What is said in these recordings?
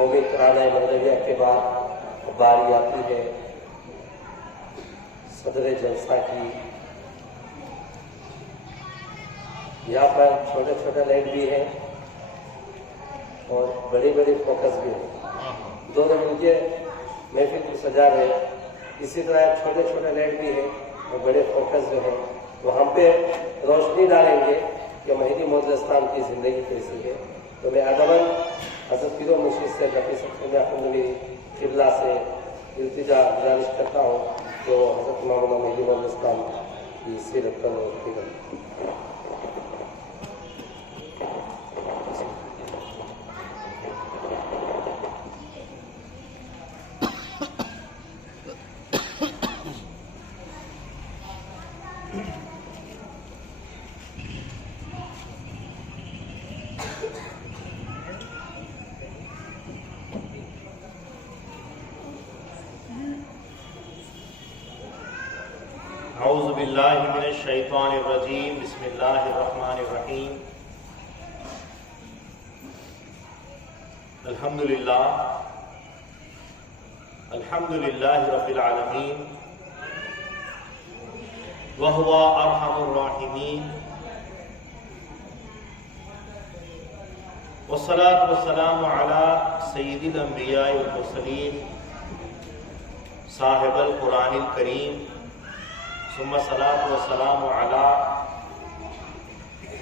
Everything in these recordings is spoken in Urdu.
قومی ترانہ مہدویہ کے بعد باری آتی ہے صدر جلسہ کی۔ یہاں پر چھوٹے چھوٹے لائٹ بھی ہیں اور بڑی بڑی فوکس بھی ہیں، دونوں مل کے محفل کو سجا رہے ہیں۔ اسی طرح چھوٹے چھوٹے لائٹ بھی ہیں اور بڑے فوکس جو ہیں وہ ہم پہ روشنی ڈالیں گے کہ مہدی موعود اسلام کی زندگی کیسی ہے۔ تو میں ادباً حضرت پیر و مرشد سے نفیس اخوندی قبلہ سے التجا گزارش کرتا ہوں جو حضرت مولانا مہدی موعود اسلام کی سیرت پر روشنی ڈالیں۔ اعوذ باللہ من الشیطان الرجیم، بسم اللہ الرحمن الرحیم۔ الحمدللہ رب العالمین، وہو ارحم الراحمین، والصلاة والسلام علی سید الانبیاء والمرسلین صاحب القرآن الکریم، ثم الصلاة والسلام علی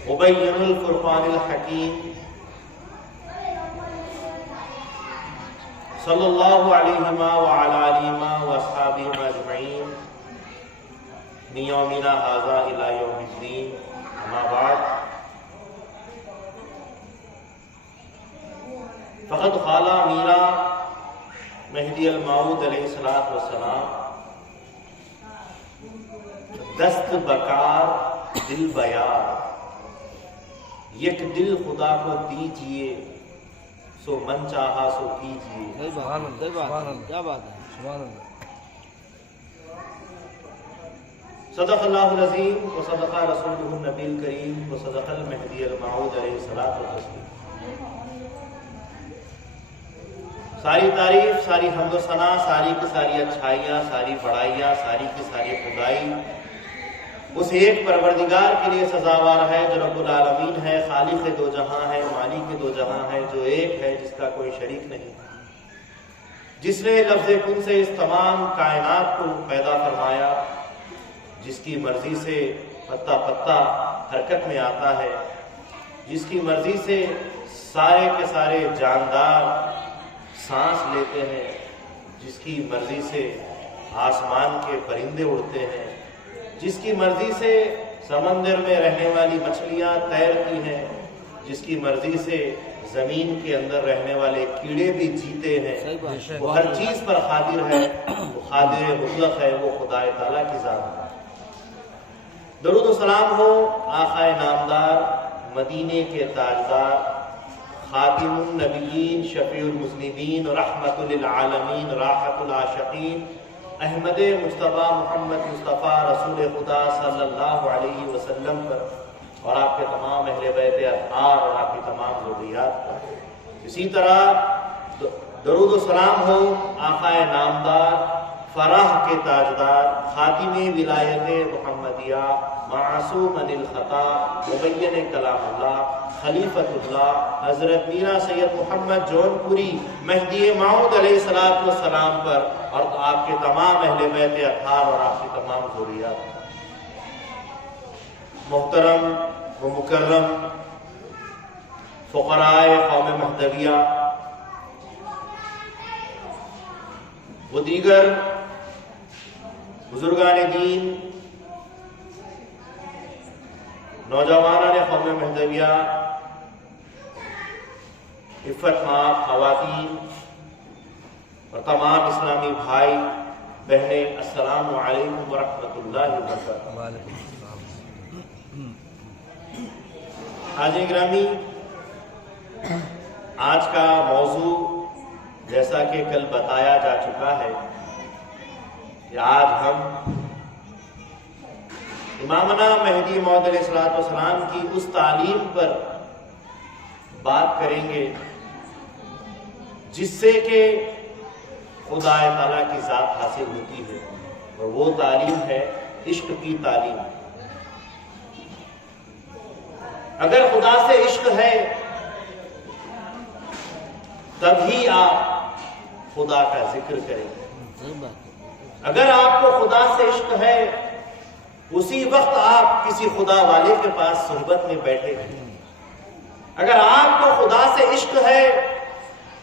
مبین الفرقان الحکیم صلی اللہ علیہما وعلی آلہما واصحابہما اجمعین من یومنا ھذا الی یوم الدین، اما بعد، فقد قال میرا مہدی الموعود علیہ السلام، دست بکار دل بیار، یک دل خدا کو دیجئے، سو من چاہا سو کیجئے۔ سبحان اللہ، کیا بات ہے، سبحان اللہ۔ صدق اللہ العظیم و صدق رسولہ النبی الکریم و صدق المہدی الموعود علیہ الصلوۃ والتسلیم۔ ساری تعریف، ساری حمد و ثنا، ساری کی ساری اچھائیاں، ساری بڑائیاں، ساری کی ساری خدائی اس ایک پروردگار کے لیے سزاوار ہے جو رب العالمین ہے، خالق دو جہاں ہے، مالک دو جہاں ہے، جو ایک ہے، جس کا کوئی شریک نہیں، جس نے لفظ کن سے اس تمام کائنات کو پیدا فرمایا، جس کی مرضی سے پتا پتا حرکت میں آتا ہے، جس کی مرضی سے سارے کے سارے جاندار سانس لیتے ہیں، جس کی مرضی سے آسمان کے پرندے اڑتے ہیں، جس کی مرضی سے سمندر میں رہنے والی مچھلیاں تیرتی ہیں، جس کی مرضی سے زمین کے اندر رہنے والے کیڑے بھی جیتے ہیں، وہ ہر چیز پر قادر ہے، وہ قادر مطلق ہے، وہ خدا تعالیٰ کی ذات ہے۔ درود و سلام ہو آقا نامدار، مدینے کے تاجدار، خاتم النبیین، شفیع المذنبین، رحمت للعالمین، راحت العاشقین، احمد مصطفیٰ محمد مصطفیٰ رسول خدا صلی اللہ علیہ وسلم پر اور آپ کے تمام اہل بیت اطہار اور آپ کی تمام ذریات پر۔ اسی طرح درود و سلام ہو آقا نامدار، فرح کے تاجدار، خاتم ولایت محمدیہ، معصوم عن الخطا، مبین کلام اللہ، خلیفۃ اللہ، حضرت میرا سید محمد جون پوری مہدی موعود علیہ السلام پر اور آپ کے تمام اہل بیت اطہار اور آپ کی تمام ذریات۔ محترم و مکرم فقراء قوم مہدویہ و دیگر بزرگان دین، نوجوانان قوم مہدویہ، عفت ماں خواتین اور تمام اسلامی بھائی بہنیں، السلام علیکم ورحمۃ اللہ وبرکاتہ۔ حاضرین گرامی، آج کا موضوع جیسا کہ کل بتایا جا چکا ہے کہ آج ہم امامنا مہدی موعود علیہ السلام کی اس تعلیم پر بات کریں گے جس سے کہ خدا تعالیٰ کی ذات حاصل ہوتی ہے، اور وہ تعلیم ہے عشق کی تعلیم۔ اگر خدا سے عشق ہے تبھی آپ خدا کا ذکر کریں گے۔ صحیح بات ہے۔ اگر آپ کو خدا سے عشق ہے اسی وقت آپ کسی خدا والے کے پاس صحبت میں بیٹھے ہیں۔ اگر آپ کو خدا سے عشق ہے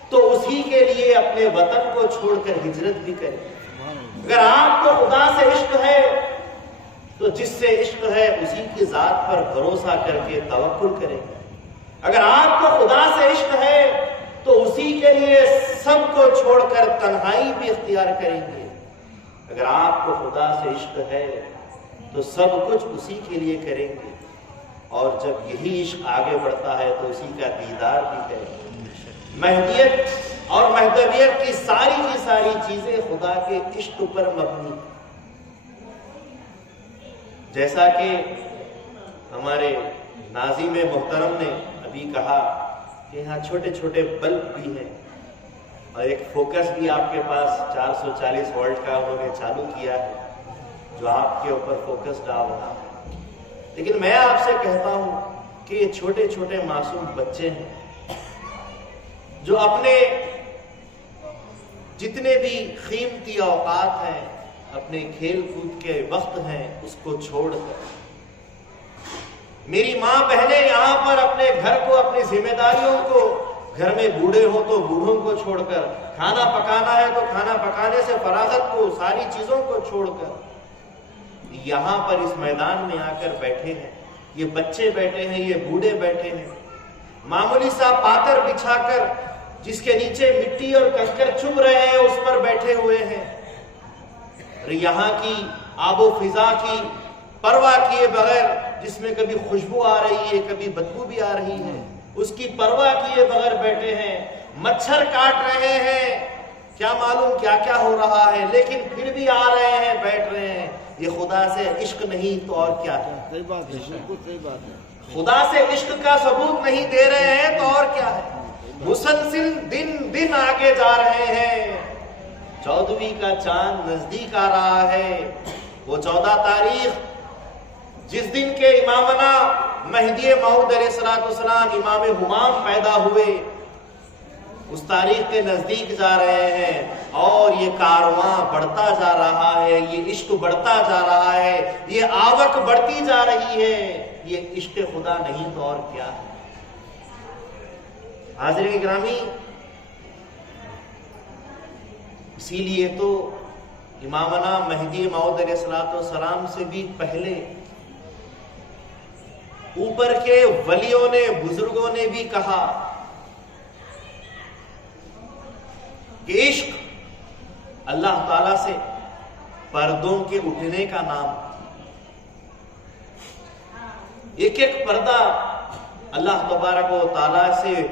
تو اسی کے لیے اپنے وطن کو چھوڑ کر ہجرت بھی کریں۔ اگر آپ کو خدا سے عشق ہے تو جس سے عشق ہے اسی کی ذات پر بھروسہ کر کے توکل کریں۔ اگر آپ کو خدا سے عشق ہے تو اسی کے لیے سب کو چھوڑ کر تنہائی بھی اختیار کریں گے۔ اگر آپ کو خدا سے عشق ہے تو سب کچھ اسی کے لیے کریں گے، اور جب یہی عشق آگے بڑھتا ہے تو اسی کا دیدار بھی کریں گے۔ مہدیت اور مہدویت کی ساری چیزیں خدا کے عشق پر مبنی ہیں۔ جیسا کہ ہمارے ناظم محترم نے ابھی کہا کہ یہاں چھوٹے چھوٹے بلب بھی ہیں، اور ایک فوکس بھی آپ کے پاس 440 وولٹ کا انہوں نے چالو کیا ہے جو آپ کے اوپر فوکس ڈال رہا ہے۔ لیکن میں آپ سے کہتا ہوں کہ یہ چھوٹے چھوٹے معصوم بچے ہیں جو اپنے جتنے بھی قیمتی اوقات ہیں، اپنے کھیل کود کے وقت ہیں، اس کو چھوڑ کر، میری ماں بہنیں یہاں پر اپنے گھر کو، اپنی ذمہ داریوں کو، گھر میں بوڑھے ہوں تو بوڑھوں کو چھوڑ کر، کھانا پکانا ہے تو کھانا پکانے سے فراغت کو، ساری چیزوں کو چھوڑ کر یہاں پر اس میدان میں آ کر بیٹھے ہیں۔ یہ بچے بیٹھے ہیں، یہ بوڑھے بیٹھے ہیں، معمولی سا پاتر بچھا کر جس کے نیچے مٹی اور کنکر چبھ رہے ہیں اس پر بیٹھے ہوئے ہیں، اور یہاں کی آب و فضا کی پرواہ کیے بغیر، جس میں کبھی خوشبو آ رہی ہے کبھی بدبو بھی آ رہی ہے، اس کی پرواہ کیے بغیر بیٹھے ہیں۔ مچھر کاٹ رہے ہیں، کیا معلوم کیا کیا ہو رہا ہے، لیکن پھر بھی آ رہے ہیں، بیٹھ رہے ہیں۔ یہ خدا سے عشق نہیں تو اور کیا ہے؟ صحیح بات ہے، بالکل صحیح بات ہے۔ خدا سے عشق کا ثبوت نہیں دے رہے ہیں تو اور کیا ہے؟ مسلسل دن دن آگے جا رہے ہیں، 14ویں کا چاند نزدیک آ رہا ہے۔ وہ 14 تاریخ جس دن کے امامنا مہدی موعود علیہ السلام امام ہمام پیدا ہوئے، اس تاریخ کے نزدیک جا رہے ہیں، اور یہ کارواں بڑھتا جا رہا ہے، یہ عشق بڑھتا جا رہا ہے، یہ آوک بڑھتی جا رہی ہے۔ یہ عشق خدا نہیں تو اور کیا ہے؟ حاضرین گرامی، اسی لیے تو امامنا مہدی موعود علیہ السلام سے بھی پہلے اوپر کے ولیوں نے، بزرگوں نے بھی کہا کہ عشق اللہ تعالی سے پردوں کے اٹھنے کا نام۔ ایک ایک پردہ اللہ تبارک و تعالی سے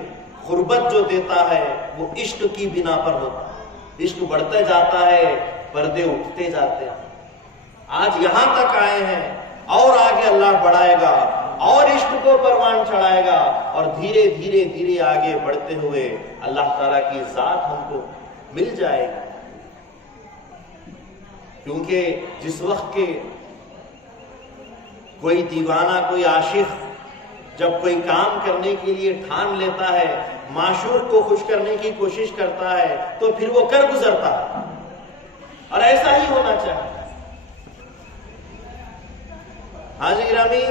قربت جو دیتا ہے وہ عشق کی بنا پر ہوتا ہے۔ عشق بڑھتے جاتا ہے، پردے اٹھتے جاتے ہیں۔ آج یہاں تک آئے ہیں، اور آگے اللہ بڑھائے گا، اور عشق کو پروان چڑھائے گا، اور دھیرے دھیرے دھیرے آگے بڑھتے ہوئے اللہ تعالیٰ کی ذات ہم کو مل جائے گا۔ کیونکہ جس وقت کے کوئی دیوانہ، کوئی عاشق جب کوئی کام کرنے کے لیے ٹھان لیتا ہے، معشوق کو خوش کرنے کی کوشش کرتا ہے، تو پھر وہ کر گزرتا ہے، اور ایسا ہی ہونا چاہیے۔ حاضرین گرامی،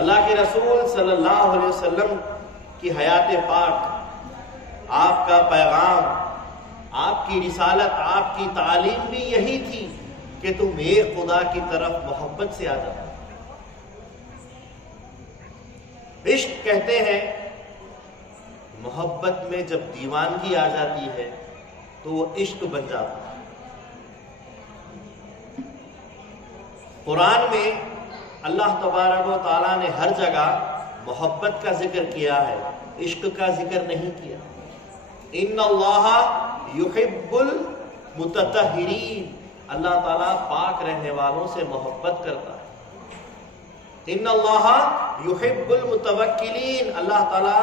اللہ کے رسول صلی اللہ علیہ وسلم کی حیات پاک، آپ کا پیغام، آپ کی رسالت، آپ کی تعلیم بھی یہی تھی کہ تم ایک خدا کی طرف محبت سے آ جاؤ۔ عشق کہتے ہیں، محبت میں جب دیوانگی آ جاتی ہے تو وہ عشق بن جاتا ہے۔ قرآن میں اللہ تبارک و تعالیٰ نے ہر جگہ محبت کا ذکر کیا ہے، عشق کا ذکر نہیں کیا۔ ان اللہ یحب المتطہرین، اللہ تعالیٰ پاک رہنے والوں سے محبت کرتا ہے۔ ان اللہ یحب المتوکلین، اللہ تعالیٰ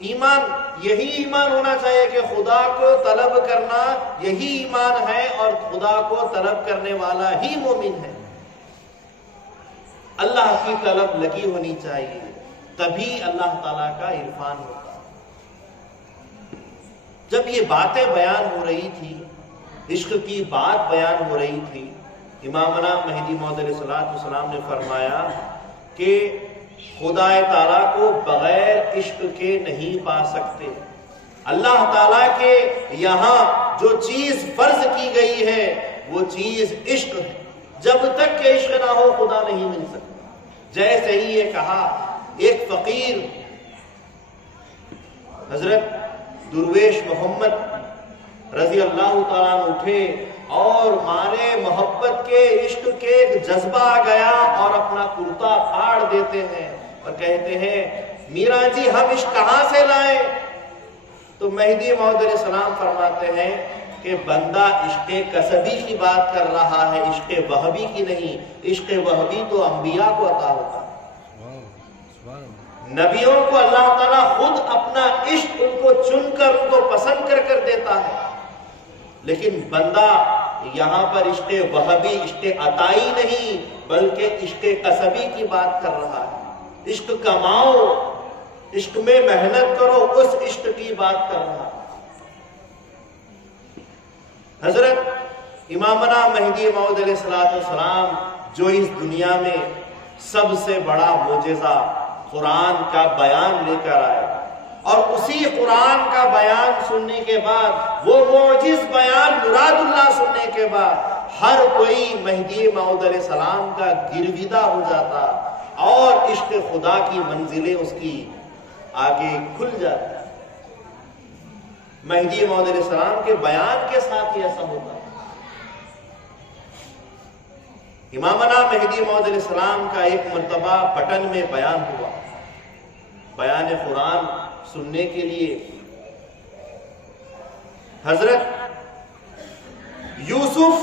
ایمان یہی ایمان ہونا چاہیے کہ خدا کو طلب کرنا یہی ایمان ہے، اور خدا کو طلب کرنے والا ہی مومن ہے۔ اللہ کی طلب لگی ہونی چاہیے، تبھی اللہ تعالیٰ کا عرفان ہوتا۔ جب یہ باتیں بیان ہو رہی تھی، عشق کی بات بیان ہو رہی تھی، امامنا مہدی موعود علیہ السلام نے فرمایا کہ خدا تعالیٰ کو بغیر عشق کے نہیں پا سکتے۔ اللہ تعالیٰ کے یہاں جو چیز فرض کی گئی ہے وہ چیز عشق ہے، جب تک کہ عشق نہ ہو خدا نہیں مل سکتا۔ جیسے ہی یہ کہا، ایک فقیر حضرت درویش محمد رضی اللہ تعالیٰ عنہ اٹھے اور مارے محبت کے عشق کے ایک جذبہ آ گیا اور اپنا کرتا پھاڑ دیتے ہیں اور کہتے ہیں میرا جی ہم عشق کہاں سے لائیں؟ تو مہدی موعود علیہ السلام فرماتے ہیں کہ بندہ عشق کسبی کی بات کر رہا ہے، عشق وہبی کی نہیں۔ عشق وہبی تو انبیاء کو عطا ہوتا ہے، نبیوں کو اللہ تعالیٰ خود اپنا عشق ان کو چن کر ان کو پسند کر کر دیتا ہے، لیکن بندہ یہاں پر عشق وہبی عشق عطائی نہیں بلکہ عشق کسبی کی بات کر رہا ہے۔ عشق کماؤ، عشق میں محنت کرو، اس عشق کی بات کر رہا ہے۔ حضرت امامنا مہدی موعود علیہ السلام جو اس دنیا میں سب سے بڑا معجزہ قرآن کا بیان لے کر آئے، اور اسی قرآن کا بیان سننے کے بعد، وہ معجز بیان مراد اللہ سننے کے بعد، ہر کوئی مہدی موعود علیہ السلام کا گرویدہ ہو جاتا اور عشق خدا کی منزلیں اس کی آگے کھل جاتی۔ مہدی موعود علیہ السلام کے بیان کے ساتھ ہی ایسا ہوتا ہے۔ امامنا مہدی موعود علیہ السلام کا ایک مرتبہ پٹن میں بیان ہوا، بیان قرآن سننے کے لیے حضرت یوسف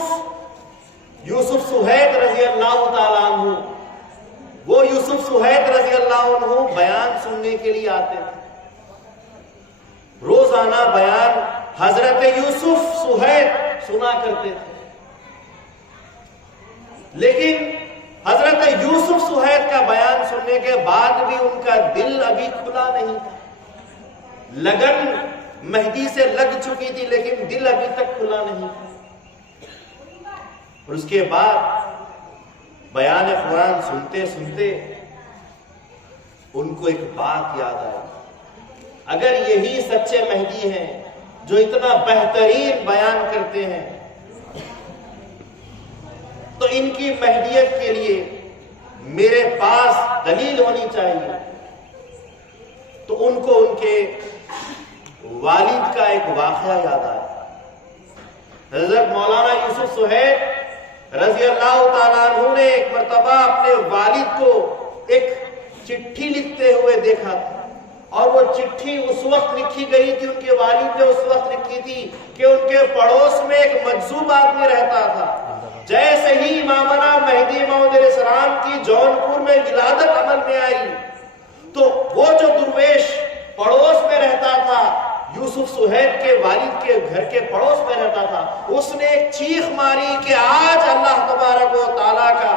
سہید رضی اللہ تعالیٰ عنہ، وہ یوسف سہید رضی اللہ عنہ بیان سننے کے لیے آتے تھے۔ روزانہ بیان حضرت یوسف سہید سنا کرتے تھے، لیکن حضرت یوسف سہید کا بیان سننے کے بعد بھی ان کا دل ابھی کھلا نہیں تھا۔ لگن مہدی سے لگ چکی تھی لیکن دل ابھی تک کھلا نہیں تھا۔ اور اس کے بعد بیان قرآن سنتے سنتے ان کو ایک بات یاد آئی، اگر یہی سچے مہدی ہیں جو اتنا بہترین بیان کرتے ہیں تو ان کی مہدیت کے لیے میرے پاس دلیل ہونی چاہیے۔ تو ان کو ان کے والد کا ایک واقعہ یاد آیا۔ حضرت مولانا یوسف سہید رضی اللہ تعالیٰ عنہ نے ایک مرتبہ اپنے والد کو ایک چٹھی لکھتے ہوئے دیکھا تھا، اور وہ چٹھی اس وقت لکھی گئی تھی، ان کے والد نے اس وقت لکھی تھی کہ ان کے پڑوس میں ایک مجذوب آدمی رہتا تھا۔ جیسے ہی امامنا مہدی موعود علیہ السلام کی جونپور میں ولادت عمل میں آئی تو وہ جو درویش پڑوس میں رہتا تھا، یوسف سہید کے والد کے گھر کے پڑوس میں رہتا تھا، اس نے ایک چیخ ماری کہ آج اللہ تبارک و تعالیٰ کا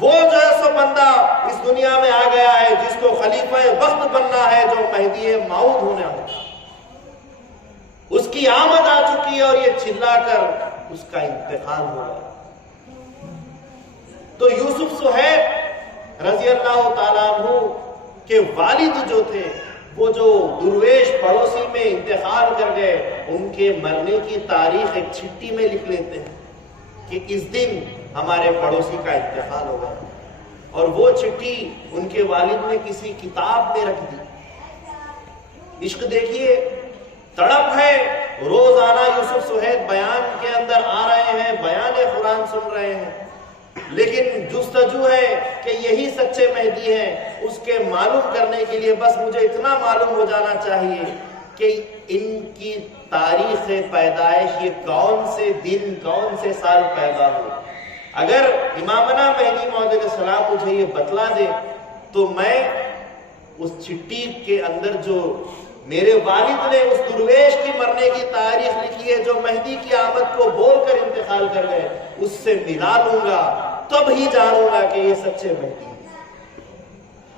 وہ جو ایسا بندہ اس دنیا میں آ گیا ہے جس کو خلیفہ وقت بننا ہے، جو مہدی موعود ہونے والا ہے، اس کی آمد آ چکی ہے، اور یہ چلا کر اس کا انتقال ہو گیا۔ تو یوسف سہید رضی اللہ تعالیٰ عنہ کے والد جو تھے، وہ جو درویش پڑوسی میں انتقال کر گئے، ان کے مرنے کی تاریخ ایک چٹھی میں لکھ لیتے ہیں کہ اس دن ہمارے پڑوسی کا انتقال ہو گیا، اور وہ چٹھی ان کے والد نے کسی کتاب میں رکھ دی۔ عشق دیکھیے، تڑپ ہے۔ روزانہ یوسف سہید بیان کے اندر آ رہے ہیں، بیان قرآن سن رہے ہیں، لیکن جستجو ہے کہ یہی سچے مہدی ہیں، اس کے معلوم کرنے کے لیے بس مجھے اتنا معلوم ہو جانا چاہیے کہ ان کی تاریخ پیدائش، یہ کون سے دن کون سے سال پیدا ہوئے۔ اگر امامنا مہدی موعود علیہ السلام مجھے یہ بتلا دے تو میں اس چٹھی کے اندر جو میرے والد نے اس درویش کی مرنے کی تاریخ لکھی ہے جو مہدی کی آمد کو بول کر انتقال کر گئے، اس سے ملا لوں گا تب ہی جانوں گا کہ یہ سچے مہدی ہیں۔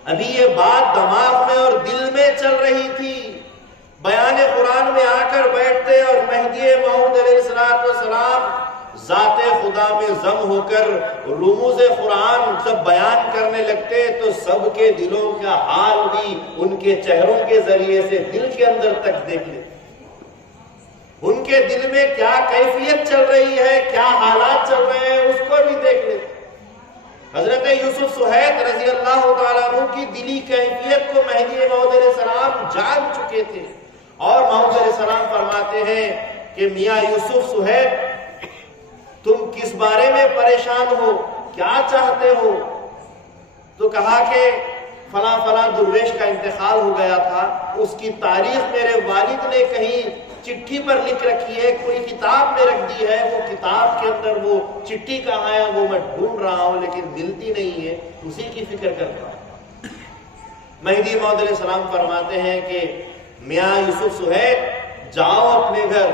ابھی یہ بات دماغ میں اور دل میں چل رہی تھی، بیان قرآن میں آ کر بیٹھتے اور مہدی موعود علیہ السلام ذات خدا میں ضم ہو کر رموز قرآن سب بیان کرنے لگتے تو سب کے دلوں کا حال بھی ان کے چہروں کے ذریعے سے دل کے اندر تک دیکھ لیتے، ان کے دل میں کیا کیفیت چل رہی ہے، کیا حالات چل رہے ہیں، اس کو بھی دیکھ لیتے۔ حضرت یوسف سہیت رضی اللہ تعالیٰ عنہ کی دلی کیفیت کو مہدی موعود علیہ السلام جان چکے تھے، اور موعود علیہ السلام فرماتے ہیں کہ میاں یوسف سہیت تم کس بارے میں پریشان ہو، کیا چاہتے ہو؟ تو کہا کہ فلاں فلاں درویش کا انتقال ہو گیا تھا، اس کی تاریخ میرے والد نے کہیں چٹھی پر لکھ رکھی ہے، کوئی کتاب میں رکھ دی ہے، وہ کتاب کے اندر وہ چٹھی کہاں ہے وہ میں ڈھونڈ رہا ہوں لیکن ملتی نہیں ہے، اسی کی فکر کرتا ہوں۔ مہدی موعود علیہ السلام فرماتے ہیں کہ میاں یوسف سہیت جاؤ اپنے گھر،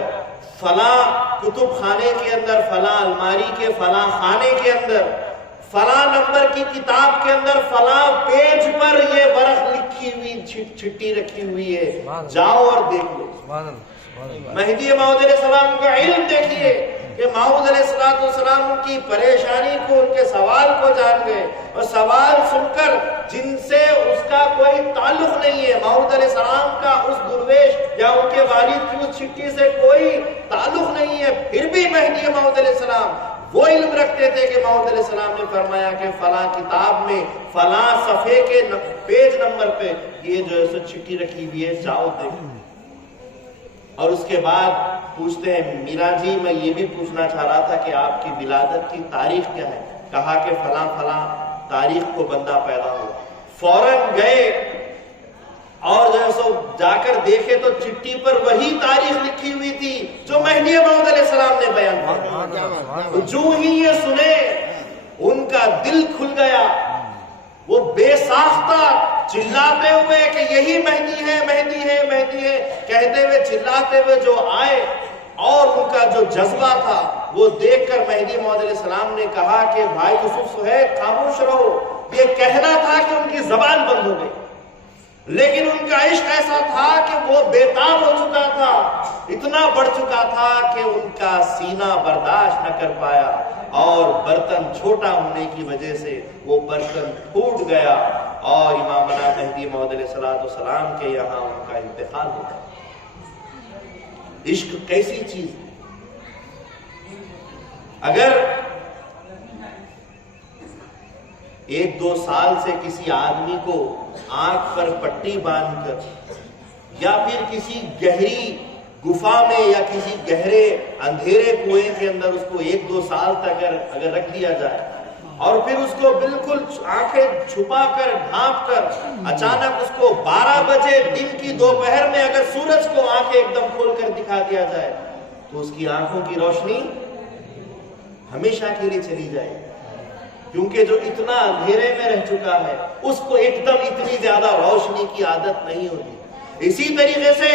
فلاں کتب خانے کے اندر، فلاں الماری کے فلاں خانے کے اندر، فلاں نمبر کی کتاب کے اندر فلاں پیج پر یہ ورق لکھی ہوئی چھٹی رکھی ہوئی ہے، جاؤ اور دیکھ لو۔ مہدی موعود علیہ السلام کا علم دیکھیے کہ موعود علیہ السلام ان کی پریشانی کو، ان کے سوال کو جان گئے، اور سوال سن کر جن سے اس کا کوئی تعلق نہیں ہے، موعود علیہ السلام کا اس درویش یا ان کے والد کی اس چٹھی سے کوئی تعلق نہیں ہے، پھر بھی مہدی موعود علیہ السلام وہ علم رکھتے تھے کہ موعود علیہ السلام نے فرمایا کہ فلاں کتاب میں فلاں صفحے کے پیج نمبر پہ یہ جو ہے سو چٹھی رکھی ہوئی ہے، جاؤ دیکھو۔ اور اس کے بعد پوچھتے ہیں میرا جی میں یہ بھی پوچھنا چاہ رہا تھا کہ آپ کی ولادت کی تاریخ کیا ہے؟ کہا کہ فلاں فلاں تاریخ کو بندہ پیدا ہو۔ فوراً گئے اور جو ہے سو جا کر دیکھے تو چٹھی پر وہی تاریخ لکھی ہوئی تھی جو مہدی موعود علیہ السلام نے بیان کی۔ جو ہی یہ سنے ان کا دل کھل گیا، وہ بے ساختہ چلاتے ہوئے کہ یہی مہدی ہے، مہدی ہے، مہدی ہے کہتے ہوئے چلاتے ہوئے جو آئے، اور ان کا جو جذبہ تھا وہ دیکھ کر مہدی موعود علیہ السلام نے کہا کہ بھائی یوسف سہیت خاموش رہو، یہ کہنا تھا کہ ان کی زبان بند ہو گئی، لیکن ان کا عشق ایسا تھا کہ وہ بےتاب ہو چکا تھا، اتنا بڑھ چکا تھا کہ ان کا سینہ برداشت نہ کر پایا، اور برتن چھوٹا ہونے کی وجہ سے وہ برتن پھوٹ گیا، اور امامنا مہدی موعود علیہ السلام کے یہاں ان کا انتقال ہو گیا۔ عشق کیسی چیز ہے؟ اگر 1-2 سال سے کسی آدمی کو آنکھ پر پٹی باندھ کر یا پھر کسی گہری گفا میں یا کسی گہرے اندھیرے کنویں کے اندر اس کو 1-2 سال تک اگر رکھ دیا جائے، اور پھر اس کو بالکل آنکھیں چھپا کر ڈھانپ کر اچانک اس کو 12 بجے دن کی دوپہر میں اگر سورج کو آنکھیں ایک دم کھول کر دکھا دیا جائے تو اس کی آنکھوں کی روشنی ہمیشہ کے لیے چلی جائے، کیونکہ جو اتنا اندھیرے میں رہ چکا ہے اس کو ایک دم اتنی زیادہ روشنی کی عادت نہیں ہوتی۔ اسی طریقے سے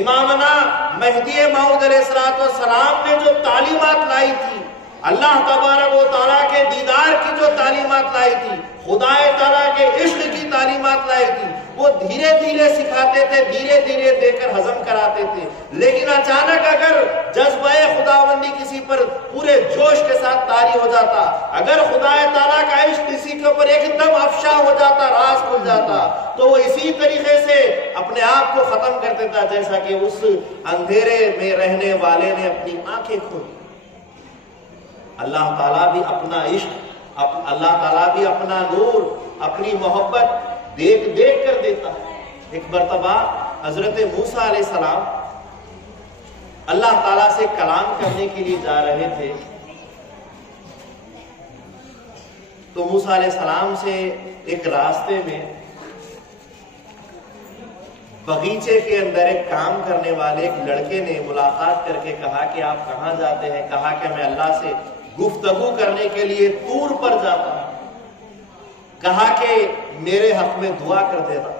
امامنا مہدی موعود علیہ السلام نے جو تعلیمات لائی تھی، اللہ تبارک و تعالیٰ کے دیدار کی جو تعلیمات لائی تھی، خدا تعالیٰ کے عشق کی تعلیمات لائی تھی، وہ دھیرے دھیرے سکھاتے تھے، دھیرے دھیرے دے کر ہضم کراتے تھے، لیکن اچانک اگر جذبہ خداوندی کسی پر پورے جوش کے ساتھ طاری ہو جاتا، اگر خدا تعالیٰ کا عشق کسی کے اوپر ایک دم افشا ہو جاتا، راز کھل جاتا، تو وہ اسی طریقے سے اپنے آپ کو ختم کر دیتا، جیسا کہ اس اندھیرے میں رہنے والے نے اپنی آنکھیں کھولی۔ اللہ تعالیٰ بھی اپنا عشق، اللہ تعالیٰ بھی اپنا نور، اپنی محبت دیکھ دیکھ کر دیتا ہے۔ ایک مرتبہ حضرت موسیٰ علیہ السلام اللہ تعالیٰ سے کلام کرنے کے لیے جا رہے تھے، تو موسیٰ علیہ السلام سے ایک راستے میں باغیچے کے اندر ایک کام کرنے والے ایک لڑکے نے ملاقات کر کے کہا کہ آپ کہاں جاتے ہیں؟ کہا کہ میں اللہ سے گفتگو کرنے کے لیے طور پر جاتا ہوں۔ کہا کہ میرے حق میں دعا کر دینا۔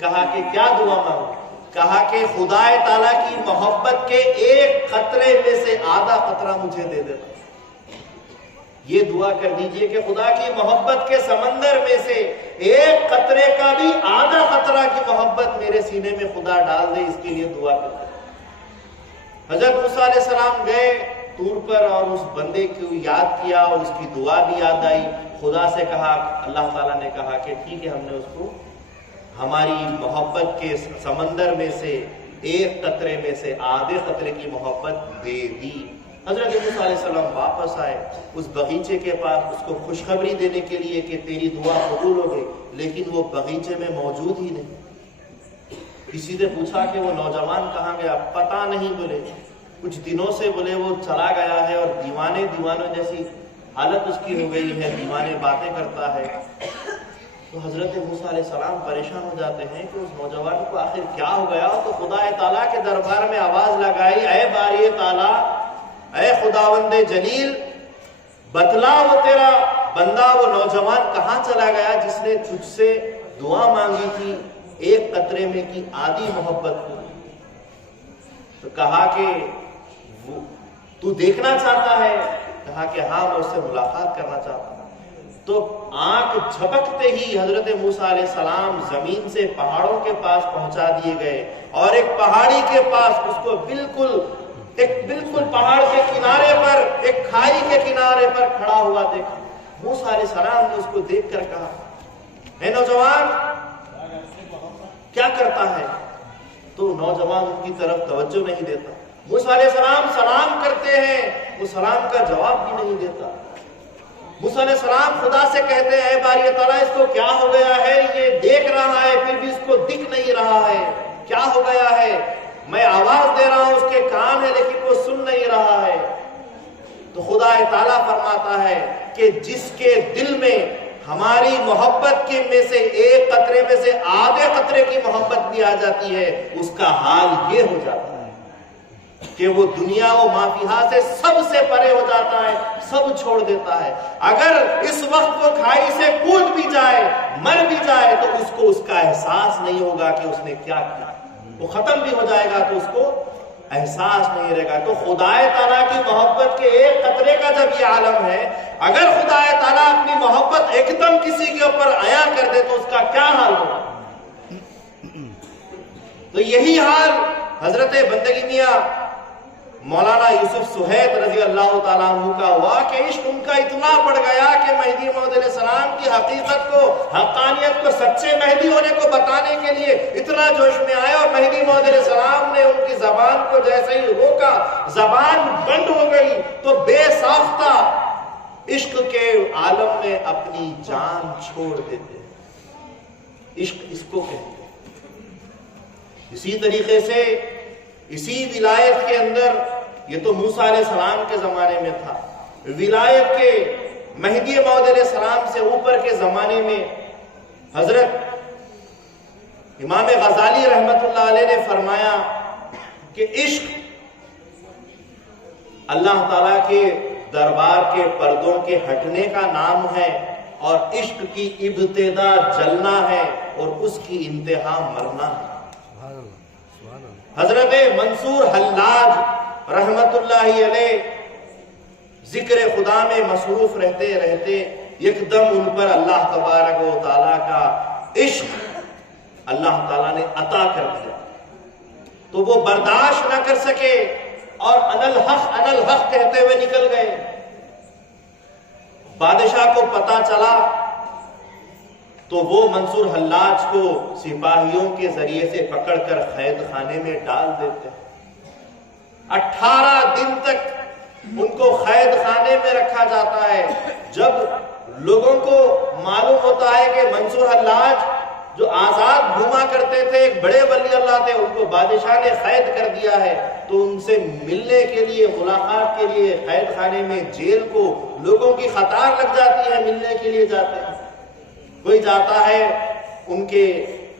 کہا کہ کیا دعا مانگو؟ کہا کہ خدا تعالیٰ کی محبت کے ایک قطرے میں سے آدھا قطرہ مجھے دے دیتا. یہ دعا کر دیجئے کہ خدا کی محبت کے سمندر میں سے ایک قطرے کا بھی آدھا قطرہ کی محبت میرے سینے میں خدا ڈال دے. اس کے لیے دعا کرتا. حضرت موسیٰ علیہ السلام گئے طور پر اور اس بندے کو یاد کیا اور اس کی دعا بھی یاد آئی. خدا سے کہا, اللہ تعالیٰ نے کہا کہ ٹھیک ہے, ہم نے اس کو ہماری محبت کے سمندر میں سے ایک قطرے میں سے آدھے قطرے کی محبت دے دی. حضرت موسیٰ علیہ السلام واپس آئے اس باغیچے کے پاس اس کو خوشخبری دینے کے لیے کہ تیری دعا قبول ہو گئی, لیکن وہ باغیچے میں موجود ہی نہیں. کسی نے پوچھا کہ وہ نوجوان کہاں گیا؟ پتہ نہیں. بولے کچھ دنوں سے بولے وہ چلا گیا ہے اور دیوانوں جیسی حالت اس کی ہو گئی ہے, دیوانے باتیں کرتا ہے. تو حضرت موسیٰ علیہ السلام پریشان ہو جاتے ہیں کہ اس نوجوان کو آخر کیا ہو گیا. تو خدا تعالیٰ کے دربار میں آواز لگائی, اے باری تعالیٰ, اے خداوند جلیل, بتلا وہ تیرا بندہ وہ نوجوان کہاں چلا گیا جس نے تجھ سے دعا مانگی تھی ایک قطرے میں کی آدھی محبت کو. تو کہا کہ تو دیکھنا چاہتا ہے؟ کہا کہ ہاں, میں اس سے ملاقات کرنا چاہتا ہوں. تو آنکھ جھپکتے ہی حضرت موسیٰ علیہ السلام زمین سے پہاڑوں کے پاس پہنچا دیے گئے اور ایک پہاڑی کے پاس اس کو بالکل پہاڑ کے کنارے پر ایک کھائی کے کنارے پر کھڑا ہوا دیکھا. موسیٰ علیہ السلام نے اس کو دیکھ کر کہا, اے نوجوان کیا کرتا ہے؟ تو نوجوان ان کی طرف توجہ نہیں دیتا. موسیٰ علیہ السلام سلام کرتے ہیں, وہ سلام کا جواب بھی نہیں دیتا. موسیٰ علیہ السلام خدا سے کہتے ہیں, اے باری تعالیٰ, اس کو کیا ہو گیا ہے؟ یہ دیکھ رہا ہے پھر بھی اس کو دکھ نہیں رہا ہے. کیا ہو گیا ہے؟ میں آواز دے رہا ہوں, اس کے کان ہے لیکن وہ سن نہیں رہا ہے. تو خدا تعالیٰ فرماتا ہے کہ جس کے دل میں ہماری محبت کے میں سے ایک قطرے میں سے آدھے قطرے کی محبت بھی آ جاتی ہے, اس کا حال یہ ہو جاتا ہے کہ وہ دنیا و مافیہا سے سب سے پرے ہو جاتا ہے, سب چھوڑ دیتا ہے. اگر اس وقت وہ کھائی سے کود بھی جائے, مر بھی جائے, تو اس کو اس کا احساس نہیں ہوگا کہ اس نے کیا کیا. وہ ختم بھی ہو جائے گا تو اس کو احساس نہیں رہے گا. تو خدا تعالیٰ کی محبت کے ایک قطرے کا جب یہ عالم ہے, اگر خدا تعالیٰ اپنی محبت ایک دم کسی کے اوپر عیا کر دے تو اس کا کیا حال ہوگا. تو یہی حال حضرت بندگی میاں مولانا یوسف سہیت رضی اللہ تعالیٰ عنہ کا ہوا کہ عشق ان کا اتنا بڑھ گیا کہ مہدی موعود علیہ السلام کی حقیقت کو, حقانیت کو, سچے مہدی ہونے کو بتانے کے لیے اتنا جوش میں آئے. اور مہدی موعود علیہ السلام نے ان کی زبان کو جیسے ہی روکا, زبان بند ہو گئی, تو بے ساختہ عشق کے عالم میں اپنی جان چھوڑ دیتے. عشق اس کو کہتے ہیں. اسی طریقے سے اسی ولایت کے اندر, یہ تو موسیٰ علیہ السلام کے زمانے میں تھا, ولایت کے مہدی موعود علیہ السلام سے اوپر کے زمانے میں حضرت امام غزالی رحمت اللہ علیہ نے فرمایا کہ عشق اللہ تعالیٰ کے دربار کے پردوں کے ہٹنے کا نام ہے, اور عشق کی ابتدا جلنا ہے اور اس کی انتہا مرنا ہے. حضرت منصور حلاج رحمت اللہ علیہ ذکر خدا میں مصروف رہتے رہتے ایک دم ان پر اللہ تبارک و تعالیٰ کا عشق اللہ تعالیٰ نے عطا کر دیا. تو وہ برداشت نہ کر سکے اور انل حق کہتے ہوئے نکل گئے. بادشاہ کو پتا چلا تو وہ منصور حلاج کو سپاہیوں کے ذریعے سے پکڑ کر قید خانے میں ڈال دیتے. 18 دن تک ان کو قید خانے میں رکھا جاتا ہے. جب لوگوں کو معلوم ہوتا ہے کہ منصور حلاج جو آزاد گھوما کرتے تھے, ایک بڑے ولی اللہ تھے, ان کو بادشاہ نے قید کر دیا ہے, تو ان سے ملنے کے لیے, ملاقات کے لیے قید خانے میں جیل کو لوگوں کی قطار لگ جاتی ہے, ملنے کے لیے جاتے ہیں. کوئی جاتا ہے ان کے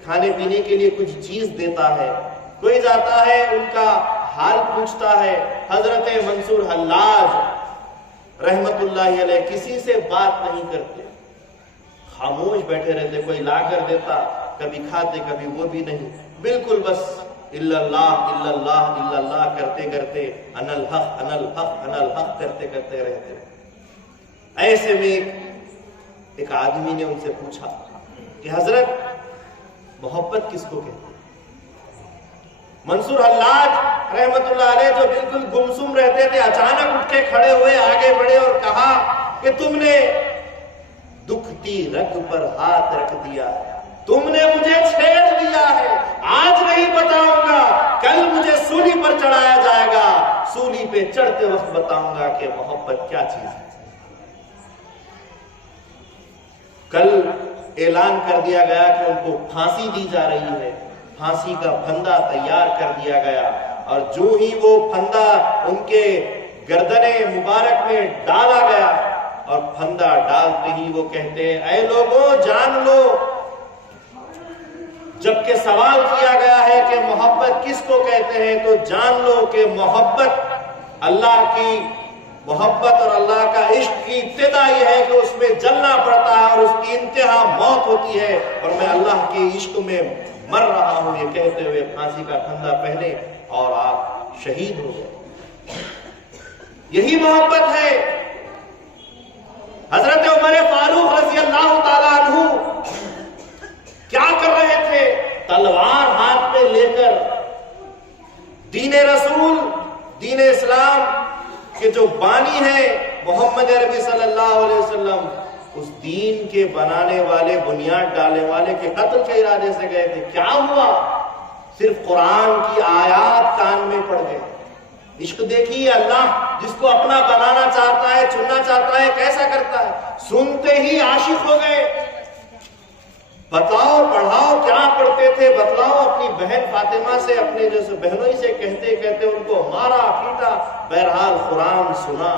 کھانے پینے کے لیے کچھ چیز دیتا ہے, کوئی جاتا ہے ان کا حال پوچھتا ہے. حضرت منصور حلاج رحمت اللہ علیہ کسی سے بات نہیں کرتے, خاموش بیٹھے رہتے. کوئی لا کر دیتا, کبھی کھاتے کبھی وہ بھی نہیں, بالکل بس الا اللہ کرتے کرتے انل حق کرتے کرتے رہتے. ایسے میں ایک آدمی نے ان سے پوچھا کہ حضرت محبت کس کو کہتے ہیں؟ منصور حلاج رحمت اللہ علیہ جو بالکل گمسم رہتے تھے اچانک اٹھ کے کھڑے ہوئے, آگے بڑھے اور کہا کہ تم نے دکھتی رگ پر ہاتھ رکھ دیا, تم نے مجھے چھیڑ دیا ہے, آج نہیں بتاؤں گا, کل مجھے سولی پر چڑھایا جائے گا, سولی پہ چڑھتے وقت بتاؤں گا کہ محبت کیا چیز ہے. کل اعلان کر دیا گیا کہ ان کو پھانسی دی جا رہی ہے, پھانسی کا پھندا تیار کر دیا گیا, اور جو ہی وہ پھندا ان کے گردن مبارک میں ڈالا گیا اور پھندا ڈالتے ہی وہ کہتے ہیں اے لوگوں جان لو. جبکہ سوال کیا گیا ہے کہ محبت کس کو کہتے ہیں تو جان لو کہ محبت اللہ کی محبت اور اللہ کا عشق کی ابتدا یہ ہے کہ اس میں جلنا پڑتا ہے اور اس کی انتہا موت ہوتی ہے, اور میں اللہ کے عشق میں مر رہا ہوں, یہ کہتے ہوئے پھانسی کا پھندا پہنے اور آپ شہید ہو گئے. یہی محبت ہے. حضرت عمر فاروق رضی اللہ تعالیٰ عنہ کیا کر رہے تھے؟ تلوار ہاتھ میں لے کر دین رسول, دین اسلام کہ جو بانی ہے محمد عربی صلی اللہ علیہ وسلم, اس دین کے بنانے والے, بنیاد ڈالنے والے کے قتل کے ارادے سے گئے تھے. کیا ہوا؟ صرف قرآن کی آیات کان میں پڑ گئے. عشق دیکھیے, اللہ جس کو اپنا بنانا چاہتا ہے, چننا چاہتا ہے, کیسا کرتا ہے. سنتے ہی عاشق ہو گئے. بتاؤ پڑھاؤ کیا پڑھتے تھے, بتلاؤ. اپنی بہن فاطمہ سے, اپنے جیسے بہنوں سے کہتے کہتے ان کو مارا پیٹا. بہرحال قرآن سنا,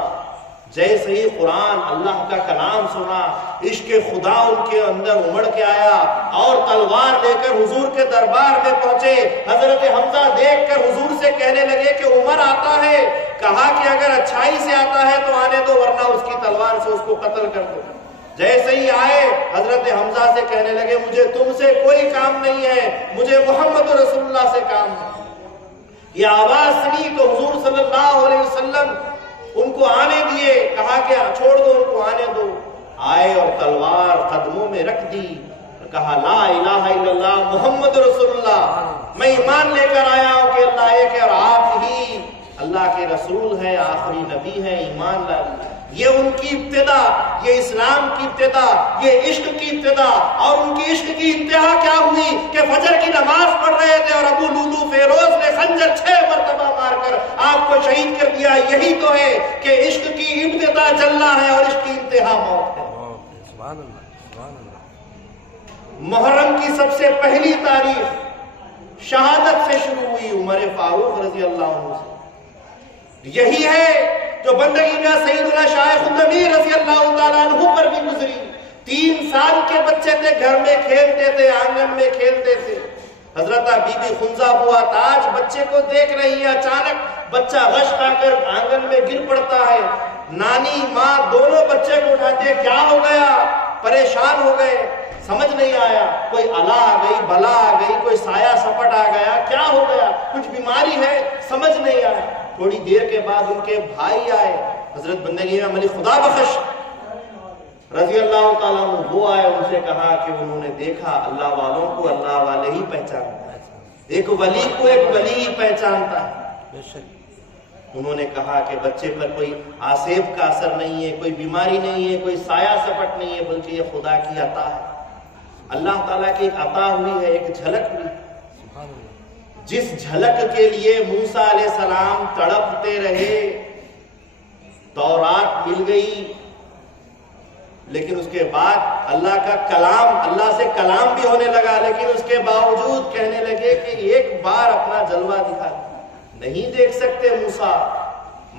جیسے ہی قرآن اللہ کا کلام سنا, عشق خدا ان کے اندر امڑ کے آیا اور تلوار لے کر حضور کے دربار میں پہنچے. حضرت حمزہ دیکھ کر حضور سے کہنے لگے کہ عمر آتا ہے, کہا کہ اگر اچھائی سے آتا ہے تو آنے دو, ورنہ اس کی تلوار سے اس کو قتل کر دو. جیسے ہی آئے حضرت حمزہ سے کہنے لگے مجھے تم سے کوئی کام نہیں ہے, مجھے محمد رسول اللہ سے کام ہے. یہ آواز سنی تو حضور صلی اللہ علیہ وسلم ان کو آنے دیے, کہا کہ چھوڑ دو ان کو, آنے دو. آئے اور تلوار قدموں میں رکھ دی, کہا لا الہ الا اللہ محمد رسول اللہ, میں ایمان لے کر آیا ہوں کہ اللہ ایک ہے اور آپ ہی اللہ کے رسول ہیں, آخری نبی ہیں, ایمان لا. یہ ان کی ابتدا, یہ اسلام کی ابتدا, یہ عشق کی ابتدا. اور ان کی عشق کی انتہا کیا ہوئی کہ فجر کی نماز پڑھ رہے تھے اور ابو لولو فیروز نے خنجر 6 مرتبہ مار کر آپ کو شہید کر دیا. یہی تو ہے کہ عشق کی ابتدا جلنا ہے اور عشق کی انتہا موت ہے. سبحان اللہ, سبحان اللہ. محرم کی سب سے پہلی تاریخ شہادت سے شروع ہوئی عمر فاروق رضی اللہ عنہ سے. یہی ہے جو بندگی میں سیدنا شاہ خدمیر رضی اللہ تعالیٰ عنہ پر بھی گزری. 3 سال کے بچے تھے, گھر میں کھیلتے تھے, آنگن میں کھیلتے تھے. حضرت بی بی خنزہ بوا تاج بچے کو دیکھ رہی ہے, اچانک بچہ غش کھا کر آنگن میں گر پڑتا ہے. نانی ماں دونوں بچے کو اٹھاتے, کیا ہو گیا؟ پریشان ہو گئے, سمجھ نہیں آیا. کوئی الا آ گئی, بلا آ گئی, کوئی سایہ سپٹ آ گیا, کیا ہو گیا, کچھ بیماری ہے, سمجھ نہیں آیا. تھوڑی دیر کے بعد ان کے بھائی آئے, حضرت بندگی میں علی خدا بخش رضی اللہ تعالیٰ عنہ, وہ آئے. ان سے کہا کہ انہوں نے دیکھا اللہ والوں کو اللہ والے ہی پہچانتا ہے, ایک ولی کو ایک ولی ہی پہچانتا ہے. انہوں نے کہا کہ بچے پر کوئی آسیب کا اثر نہیں ہے, کوئی بیماری نہیں ہے, کوئی سایہ سپٹ نہیں ہے, بلکہ یہ خدا کی عطا ہے. اللہ تعالیٰ کی ایک عطا ہوئی ہے, ایک جھلک ہوئی. جس جھلک کے لیے موسیٰ علیہ السلام تڑپتے رہے. تورات مل گئی, لیکن اس کے بعد اللہ کا کلام, اللہ سے کلام بھی ہونے لگا, لیکن اس کے باوجود کہنے لگے کہ ایک بار اپنا جلوہ دکھا. نہیں دیکھ سکتے موسیٰ,